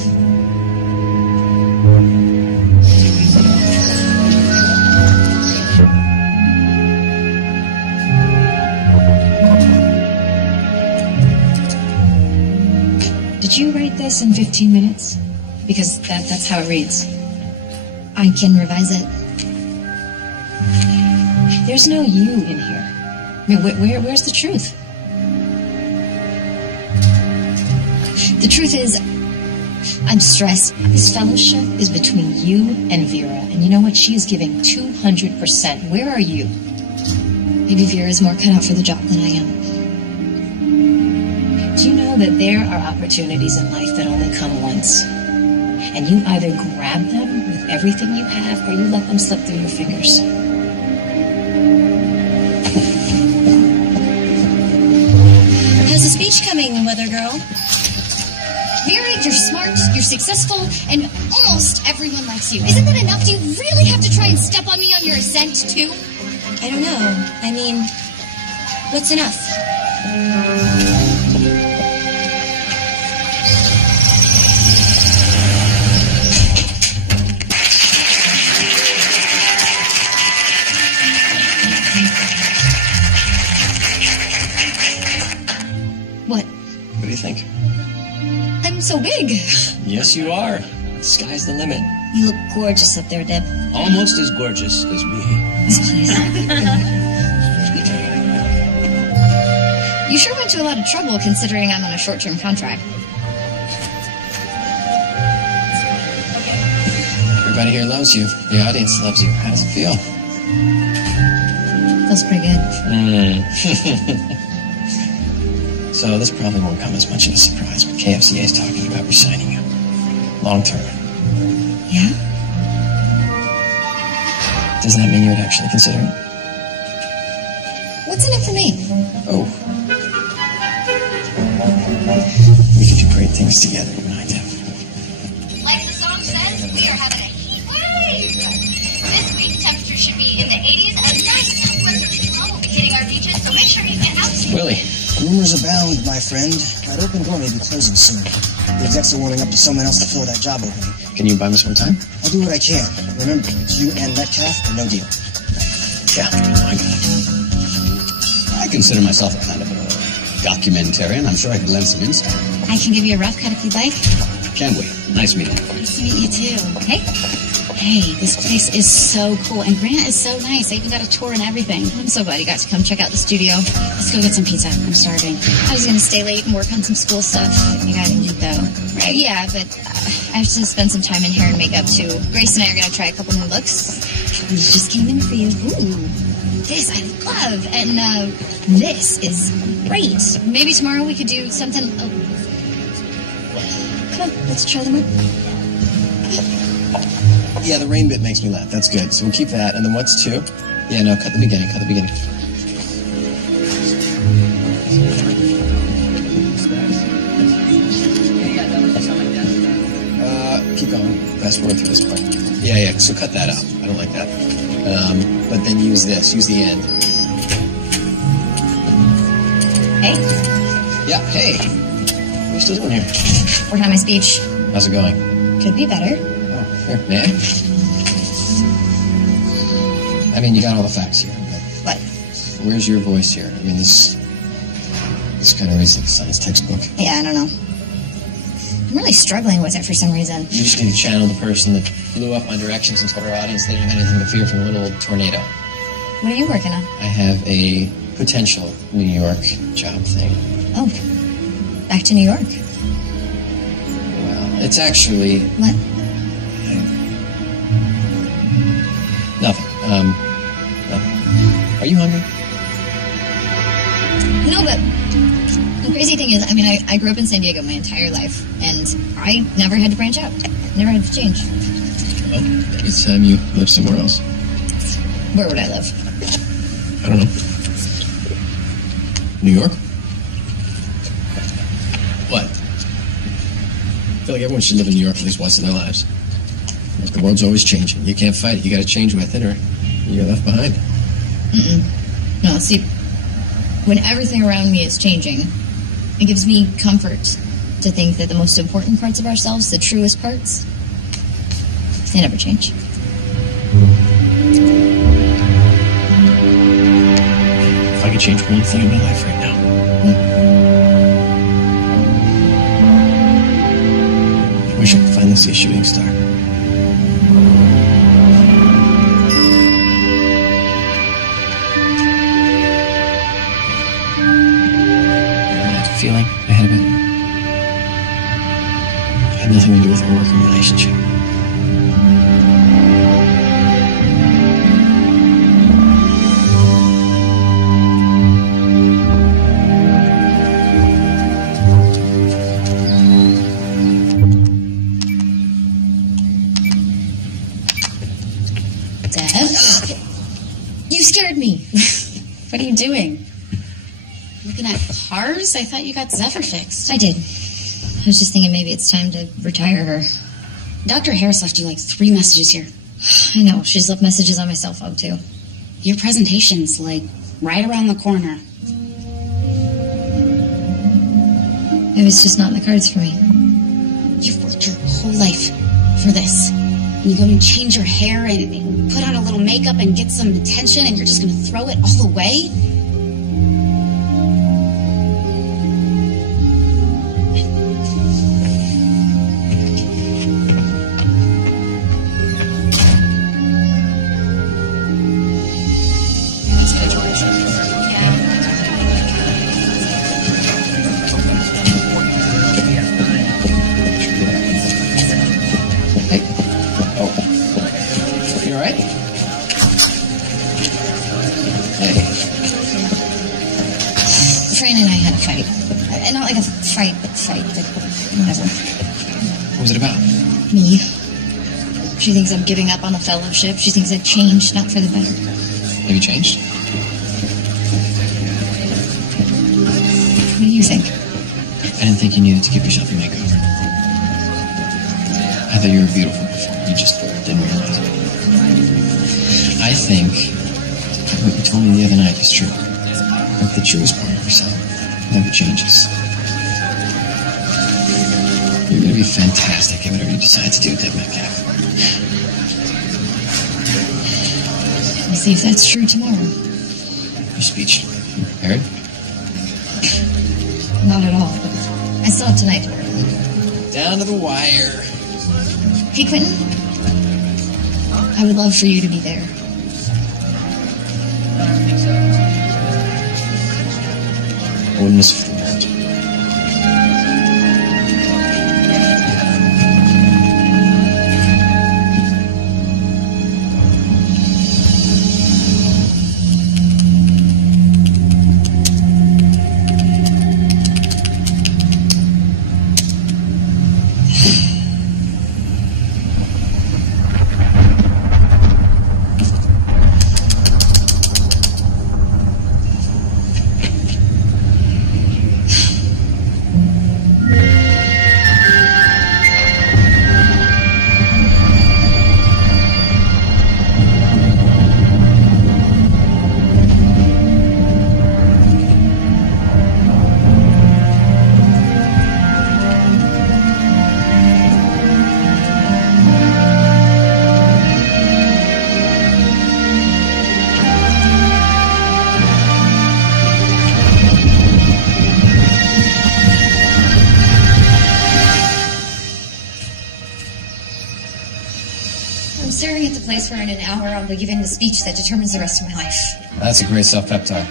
Did you write this in 15 minutes? Because that's how it reads. I can revise it. There's no you in here. I mean, where's the truth? The truth is, I'm stressed. This fellowship is between you and Vera, and you know what? She is giving 200%. Where are you? Maybe Vera is more cut out for the job than I am. Do you know that there are opportunities in life that only come once? And you either grab them with everything you have, or you let them slip through your fingers. How's the speech coming, Weather Girl? Vera, you're smart, you're successful, and almost everyone likes you. Isn't that enough? Do you really have to try and step on me on your ascent, too? I don't know. I mean, what's enough? What? What do you think? I'm so big. Yes, you are. The sky's the limit. You look gorgeous up there, Deb. Almost as gorgeous as me. You sure went to a lot of trouble considering I'm on a short-term contract. Everybody here loves you. The audience loves you. How does it feel? Feels pretty good. So this probably won't come as much of a surprise, but KFCA is talking about resigning you. Long term. Yeah? Does that mean you would actually consider it? What's in it for me? Oh. We could do great things together, you and I, Deb. Like the song says, we are having a heat wave. This week, temperature should be in the 80s. A nice southwestern storm will be hitting our beaches, so make sure you get out soon. Willie. Rumors abound, my friend. That open door may be closing soon. The execs are warming up to someone else to fill that job opening. Can you buy me some more time? I'll do what I can. Remember, it's you and Metcalf or no deal. Yeah, I got it. I consider myself a kind of a documentarian. I'm sure I could lend some insight. I can give you a rough cut if you'd like. Can we? Nice meeting you. Nice to meet you, too. Hey. Hey, this place is so cool, and Grant is so nice. I even got a tour and everything. I'm so glad you got to come check out the studio. Let's go get some pizza. I'm starving. I was going to stay late and work on some school stuff. You gotta eat, though, right? Yeah, but I have to spend some time in hair and makeup, too. Grace and I are going to try a couple new looks. These just came in for you. Ooh, this I love, and this is great. Maybe tomorrow we could do something... Come on, let's try them on. Yeah, the rain bit makes me laugh. That's good. So we'll keep that. And then what's two? Yeah, no, cut the beginning. Cut the beginning. Keep going. Fast forward through this part. Yeah, so cut that out. I don't like that. But then use this. Use the end. Hey. Yeah, hey. What are you still doing here? Working on my speech. How's it going? Could be better. Here, man. I mean, you got all the facts here. What? Where's your voice here? I mean, this kind of reads like a science textbook. Yeah, I don't know. I'm really struggling with it for some reason. You just need to channel the person that blew up my directions and told our audience they didn't have anything to fear from a little old tornado. What are you working on? I have a potential New York job thing. Oh, back to New York. Well, it's actually... What? Nothing. Nothing. Are you hungry? No, but the crazy thing is, I mean, I grew up in San Diego my entire life, and I never had to branch out. Never had to change. Well, maybe it's time you live somewhere else. Where would I live? I don't know. New York? What? I feel like everyone should live in New York at least once in their lives. Like, the world's always changing. You can't fight it. You gotta change with it or you get left behind. No, see, when everything around me is changing, it gives me comfort to think that the most important parts of ourselves, the truest parts, they never change. If I could change one thing in my life right now. I wish I could finally see a shooting star. Feeling I had about you. It had nothing to do with our working relationship. Dad? You scared me. What are you doing? Looking at cars? I thought you got Zephyr fixed. I did. I was just thinking maybe it's time to retire her. Dr. Harris left you like 3 messages here. I know. She's left messages on my cell phone, too. Your presentation's like right around the corner. Maybe it's just not in the cards for me. You've worked your whole life for this. And you go and change your hair and put on a little makeup and get some attention and you're just going to throw it all away? What was it about? Me. She thinks I'm giving up on the fellowship. She thinks I've changed, not for the better. Have you changed? What do you think? I didn't think you needed to give yourself a makeover. I thought you were beautiful before. You just didn't realize it. I think what you told me the other night is true. Like the truest part of yourself never changes. You're going to be fantastic at whatever you decide to do, Deb Metcalf. We'll see if that's true tomorrow. Your speech. You prepared? Not at all. I still have tonight to work on. Down to the wire. Hey, Quentin. I would love for you to be there. I wouldn't miss it for the world. I'm staring at the place where in an hour I'll be giving the speech that determines the rest of my life. That's a great self-pep talk.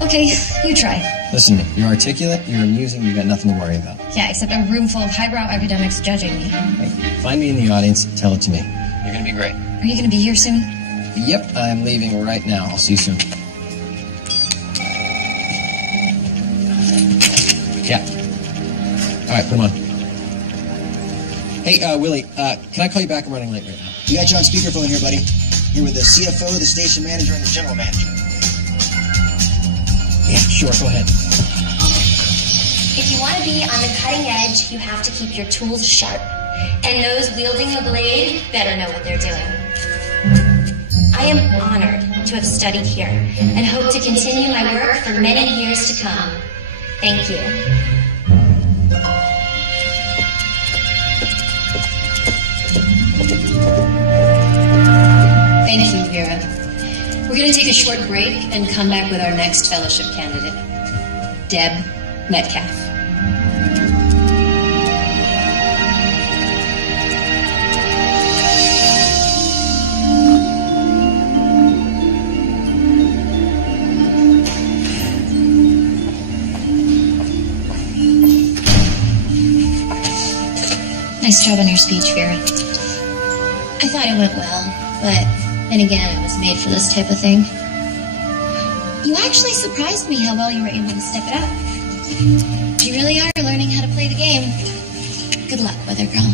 Okay, you try. Listen, you're articulate, you're amusing, you got nothing to worry about. Yeah, except a room full of highbrow academics judging me. Hey, find me in the audience, tell it to me. You're gonna be great. Are you gonna be here soon? Yep, I'm leaving right now. I'll see you soon. Yeah. All right, put him on. Hey, Willie, can I call you back? I'm running late right now. We got you on speakerphone here, buddy. Here with the CFO, the station manager, and the general manager. Yeah, sure, go ahead. If you want to be on the cutting edge, you have to keep your tools sharp. And those wielding the blade better know what they're doing. I am honored to have studied here and hope to continue my work for many years to come. Thank you. Thank you, Vera. We're going to take a short break and come back with our next fellowship candidate, Deb Metcalf. Nice job on your speech, Vera. I thought it went well, but then again, it was made for this type of thing. You actually surprised me how well you were able to step it up. You really are learning how to play the game. Good luck, Weather Girl.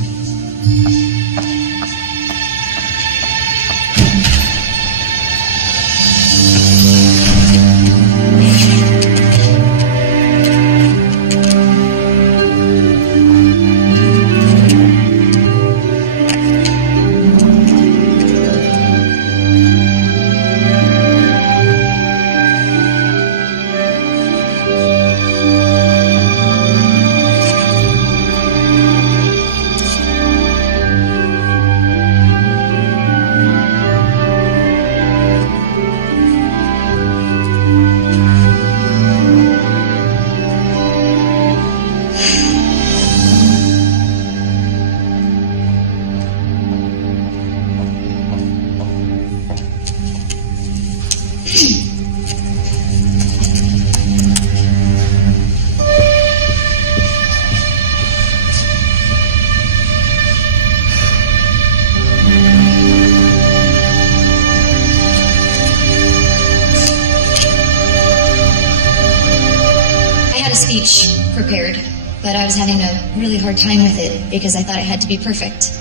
Prepared, but I was having a really hard time with it because I thought it had to be perfect.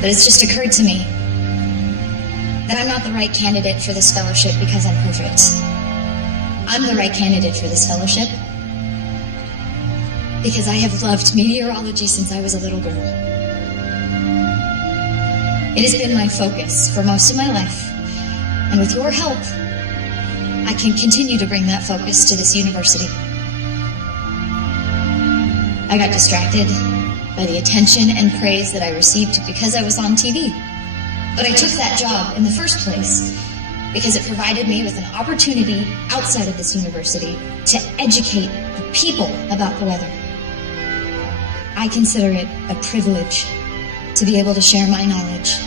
But it's just occurred to me that I'm not the right candidate for this fellowship because I'm perfect. I'm the right candidate for this fellowship because I have loved meteorology since I was a little girl. It has been my focus for most of my life, and with your help, I can continue to bring that focus to this university. I got distracted by the attention and praise that I received because I was on TV. But I took that job in the first place because it provided me with an opportunity outside of this university to educate the people about the weather. I consider it a privilege to be able to share my knowledge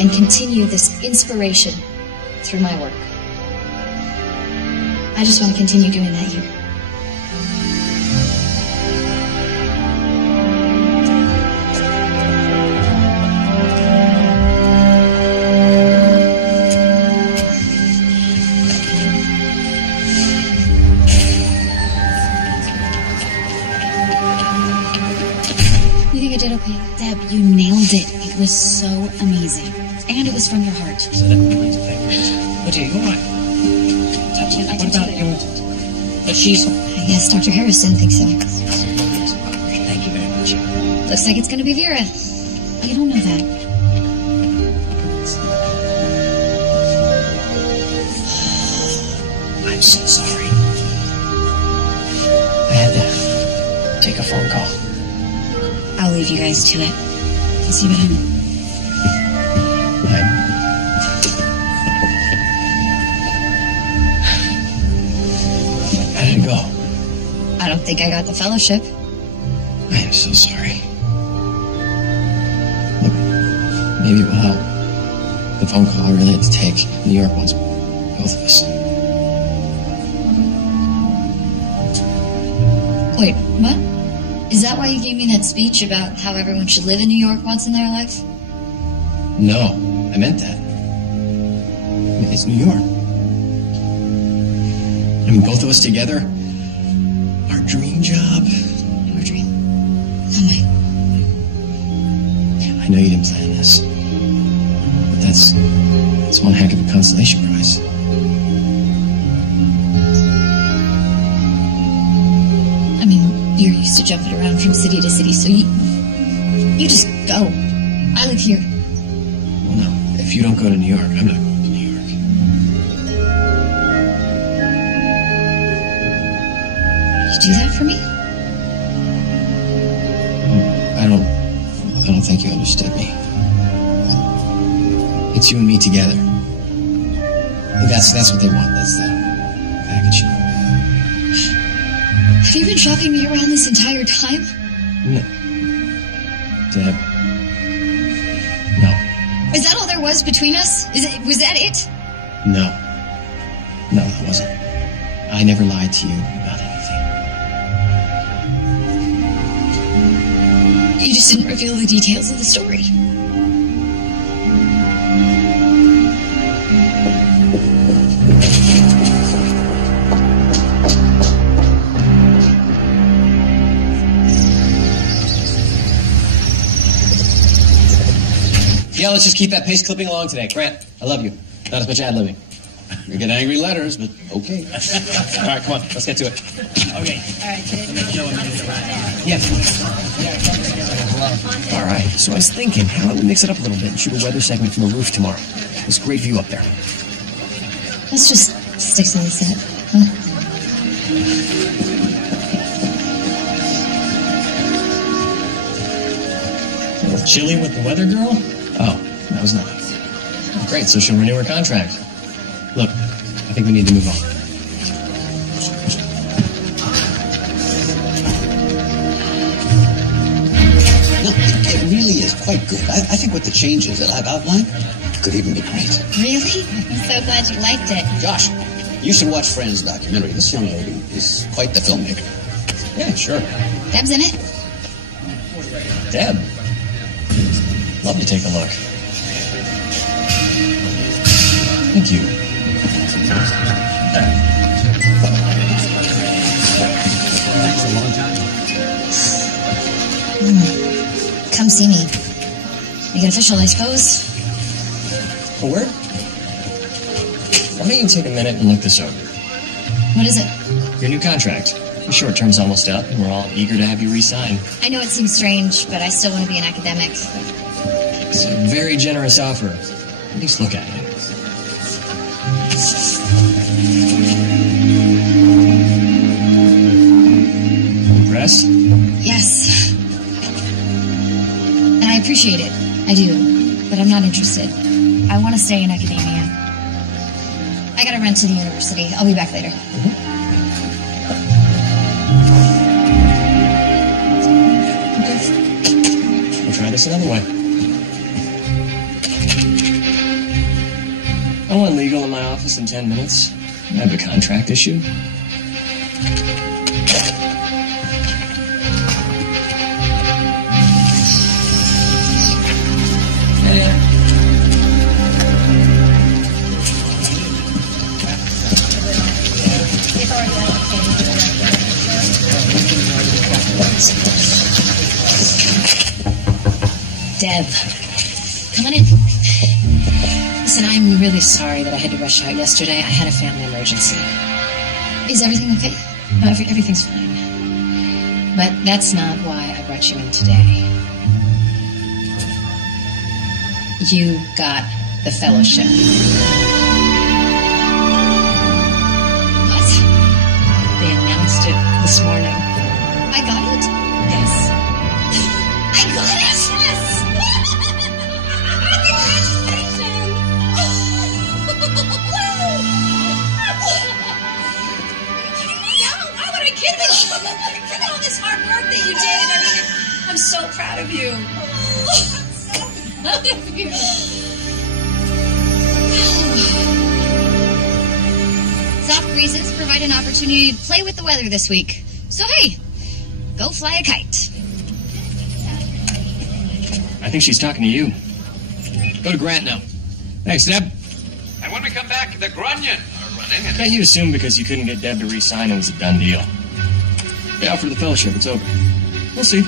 and continue this inspiration through my work. I just want to continue doing that here. You think I did okay? Deb, you nailed it. It was so amazing. And it was from your heart. What do you want? What about your... But she's... Yes, Dr. Harris didn't think so. Thank you very much. Looks like it's going to be Vera. You don't know that. I'm so sorry. I had to take a phone call. I'll leave you guys to it. I'll see you at home. How did it go? I don't think I got the fellowship. I am so sorry. Maybe it will help. The phone call I really had to take. New York wants both of us. Wait, what? Is that why you gave me that speech about how everyone should live in New York once in their life? No, I meant that. It's New York. I mean, both of us together, our dream job. Our dream. Oh my. I know you didn't plan this, but that's one heck of a consolation prize. I mean, you're used to jumping around from city to city, so you just go. I live here. Well, no. If you don't go to New York, I'm not going to New York. You do that for me? I don't think you understood me. It's you and me together. That's what they want. That's the package. Have you been shopping me around this entire time? No. Deb. No. Is that all there was between us? Was that it? No. No, it wasn't. I never lied to you about anything. You just didn't reveal the details of the story. Yeah, let's just keep that pace clipping along today. Grant, I love you. Not as much ad-libbing. You get angry letters, but okay. All right, come on. Let's get to it. Okay. Yes. All right. So I was thinking, how about we mix it up a little bit and shoot a weather segment from the roof tomorrow? It's a great view up there. Let's just stick to the set, huh? A little chilly with the weather girl? Oh, that was nice. Great, so she'll renew her contract. Look, I think we need to move on. No, it really is quite good. I think with the changes that I've outlined, it could even be great. Really? I'm so glad you liked it. Josh, you should watch Friends documentary. This young lady is quite the filmmaker. Yeah, sure. Deb's in it. Deb. Love to take a look. Thank you. That's a long time. Come see me. Make it official, I suppose. A word? Why don't you take a minute and look this over? What is it? Your new contract. Your short term's almost up, and we're all eager to have you re-sign. I know it seems strange, but I still want to be an academic. It's a very generous offer. At least look at it. Impressed? Yes. And I appreciate it. I do. But I'm not interested. I want to stay in academia. I got to run to the university. I'll be back later. We'll try this another way. I want legal in my office in 10 minutes. I have a contract issue. Deb, come on in. Listen, I'm really sorry that I had to rush out yesterday. I had a family emergency. Is everything okay? No, everything's fine. But that's not why I brought you in today. You got the fellowship. What? They announced it this morning. I got it? Yes. I got it! Yes! Look at all this hard work that you did and everything. I'm so proud of you. Soft breezes provide an opportunity to play with the weather this week. So hey, go fly a kite. I think she's talking to you. Go to Grant now. Thanks, Deb. And when we come back, the Grunion are running. Can't you assume because you couldn't get Deb to re-sign it was a done deal? They offered the fellowship. It's over. We'll see.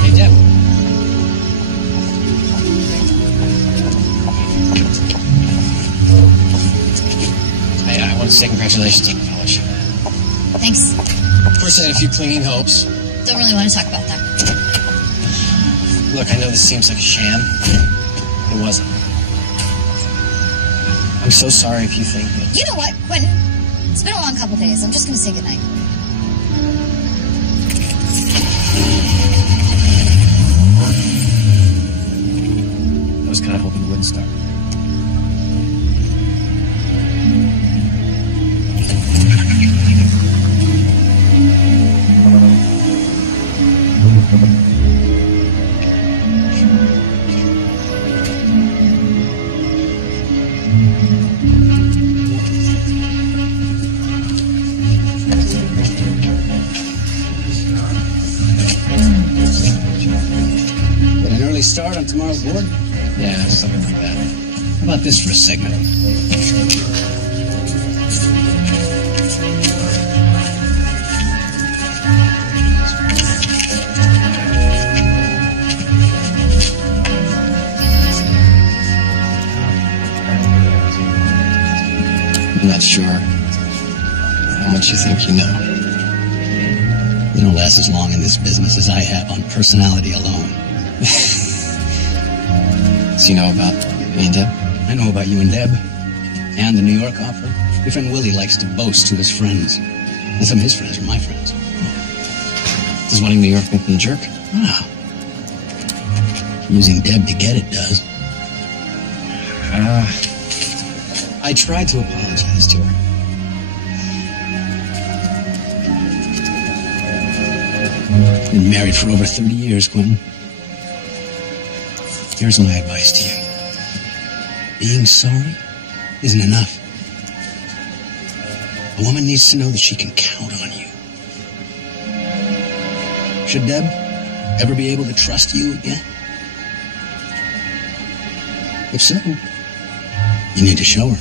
Hey, Deb. Hey, I want to say congratulations on the fellowship. Thanks. Of course, I had a few clinging hopes. Don't really want to talk about that. Look, I know this seems like a sham. It wasn't. I'm so sorry if you think that... You know what, Quentin? It's been a long couple days. I'm just going to say goodnight. I was kind of hoping you wouldn't start. But an early start on tomorrow's board? Yeah, something like that. How about this for a segment? I'm not sure how much you think you know. You don't last as long in this business as I have on personality alone. So you know about me and Deb? I know about you and Deb. And the New York offer. Your friend Willie likes to boast to his friends. And some of his friends are my friends. Does wanting New York make me a jerk? Ah. Using Deb to get it does. I tried to apologize to her. Been married for over 30 years, Quentin. Here's my advice to you. Being sorry isn't enough. A woman needs to know that she can count on you. Should Deb ever be able to trust you again? If so, you need to show her.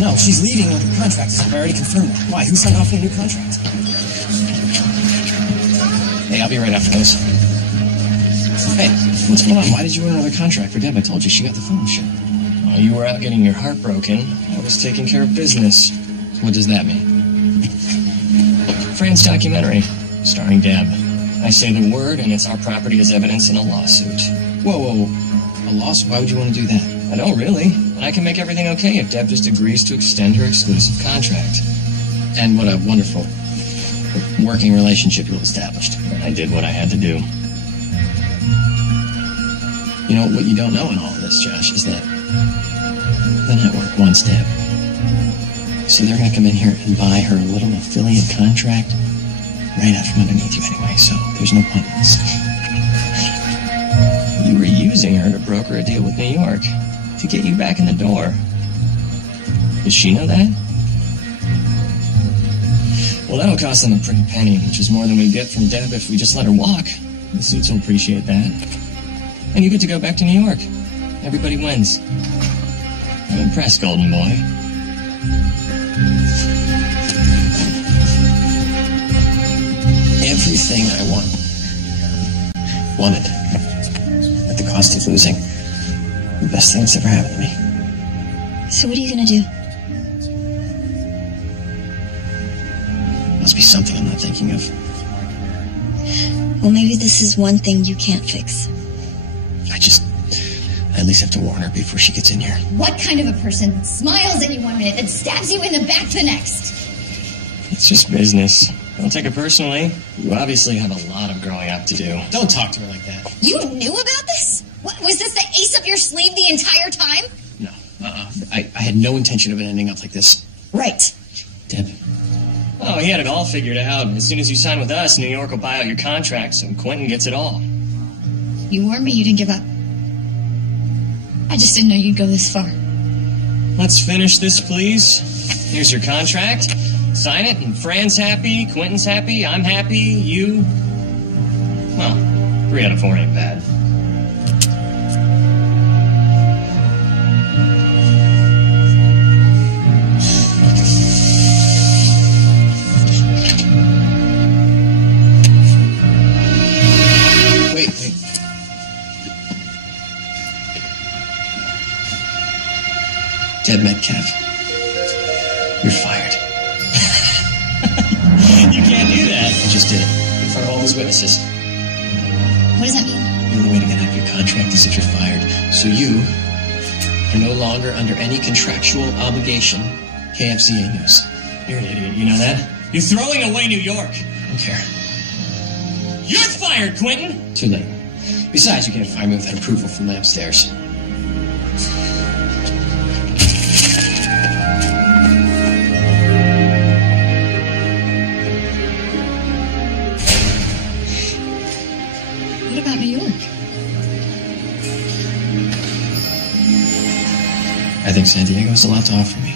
No, she's leaving with her contract. I already confirmed that. Why? Who signed off on a new contract? Hey, I'll be right after this. Hey, what's going on? Why did you want another contract for Deb? I told you she got the fellowship. While you were out getting your heart broken, I was taking care of business. What does that mean? Fran's documentary, starring Deb. I say the word, and it's our property as evidence in a lawsuit. Whoa. A lawsuit? Why would you want to do that? I don't really. And I can make everything okay if Deb just agrees to extend her exclusive contract. And what a wonderful working relationship you established. I did what I had to do. You know, what you don't know in all of this, Josh, is that the network wants Deb. So they're going to come in here and buy her little affiliate contract right out from underneath you anyway, so there's no point in this. You were using her to broker a deal with New York to get you back in the door. Does she know that? Well, that'll cost them a pretty penny, which is more than we get from Deb if we just let her walk. The suits will appreciate that. And you get to go back to New York. Everybody wins. I'm impressed, Golden Boy. Everything I wanted, at the cost of losing the best thing that's ever happened to me. So what are you gonna do? Must be something I'm not thinking of. Well, maybe this is one thing you can't fix. I at least have to warn her before she gets in here. What kind of a person smiles at you one minute and stabs you in the back the next? It's just business. Don't take it personally. You obviously have a lot of growing up to do. Don't talk to her like that. You knew about this? What, was this the ace up your sleeve the entire time? No. I had no intention of it ending up like this. Right. Deb. Oh, he had it all figured out. As soon as you sign with us, New York will buy out your contract, so Quentin gets it all. You warned me you didn't give up. I just didn't know you'd go this far. Let's finish this, please. Here's your contract. Sign it, and Fran's happy, Quentin's happy, I'm happy, you... Well, 3 out of 4 ain't bad. Wait. Deb Metcalf, you're fired. You can't do that. I just did it in front of all these witnesses. What does that mean? The only way to get out of your contract is if you're fired. So you are no longer under any contractual obligation. KFCA News. You're an idiot, you know that? You're throwing away New York. I don't care. You're fired, Quentin! Too late. Besides, you can't fire me without approval from my upstairs. What about New York? I think San Diego has a lot to offer me.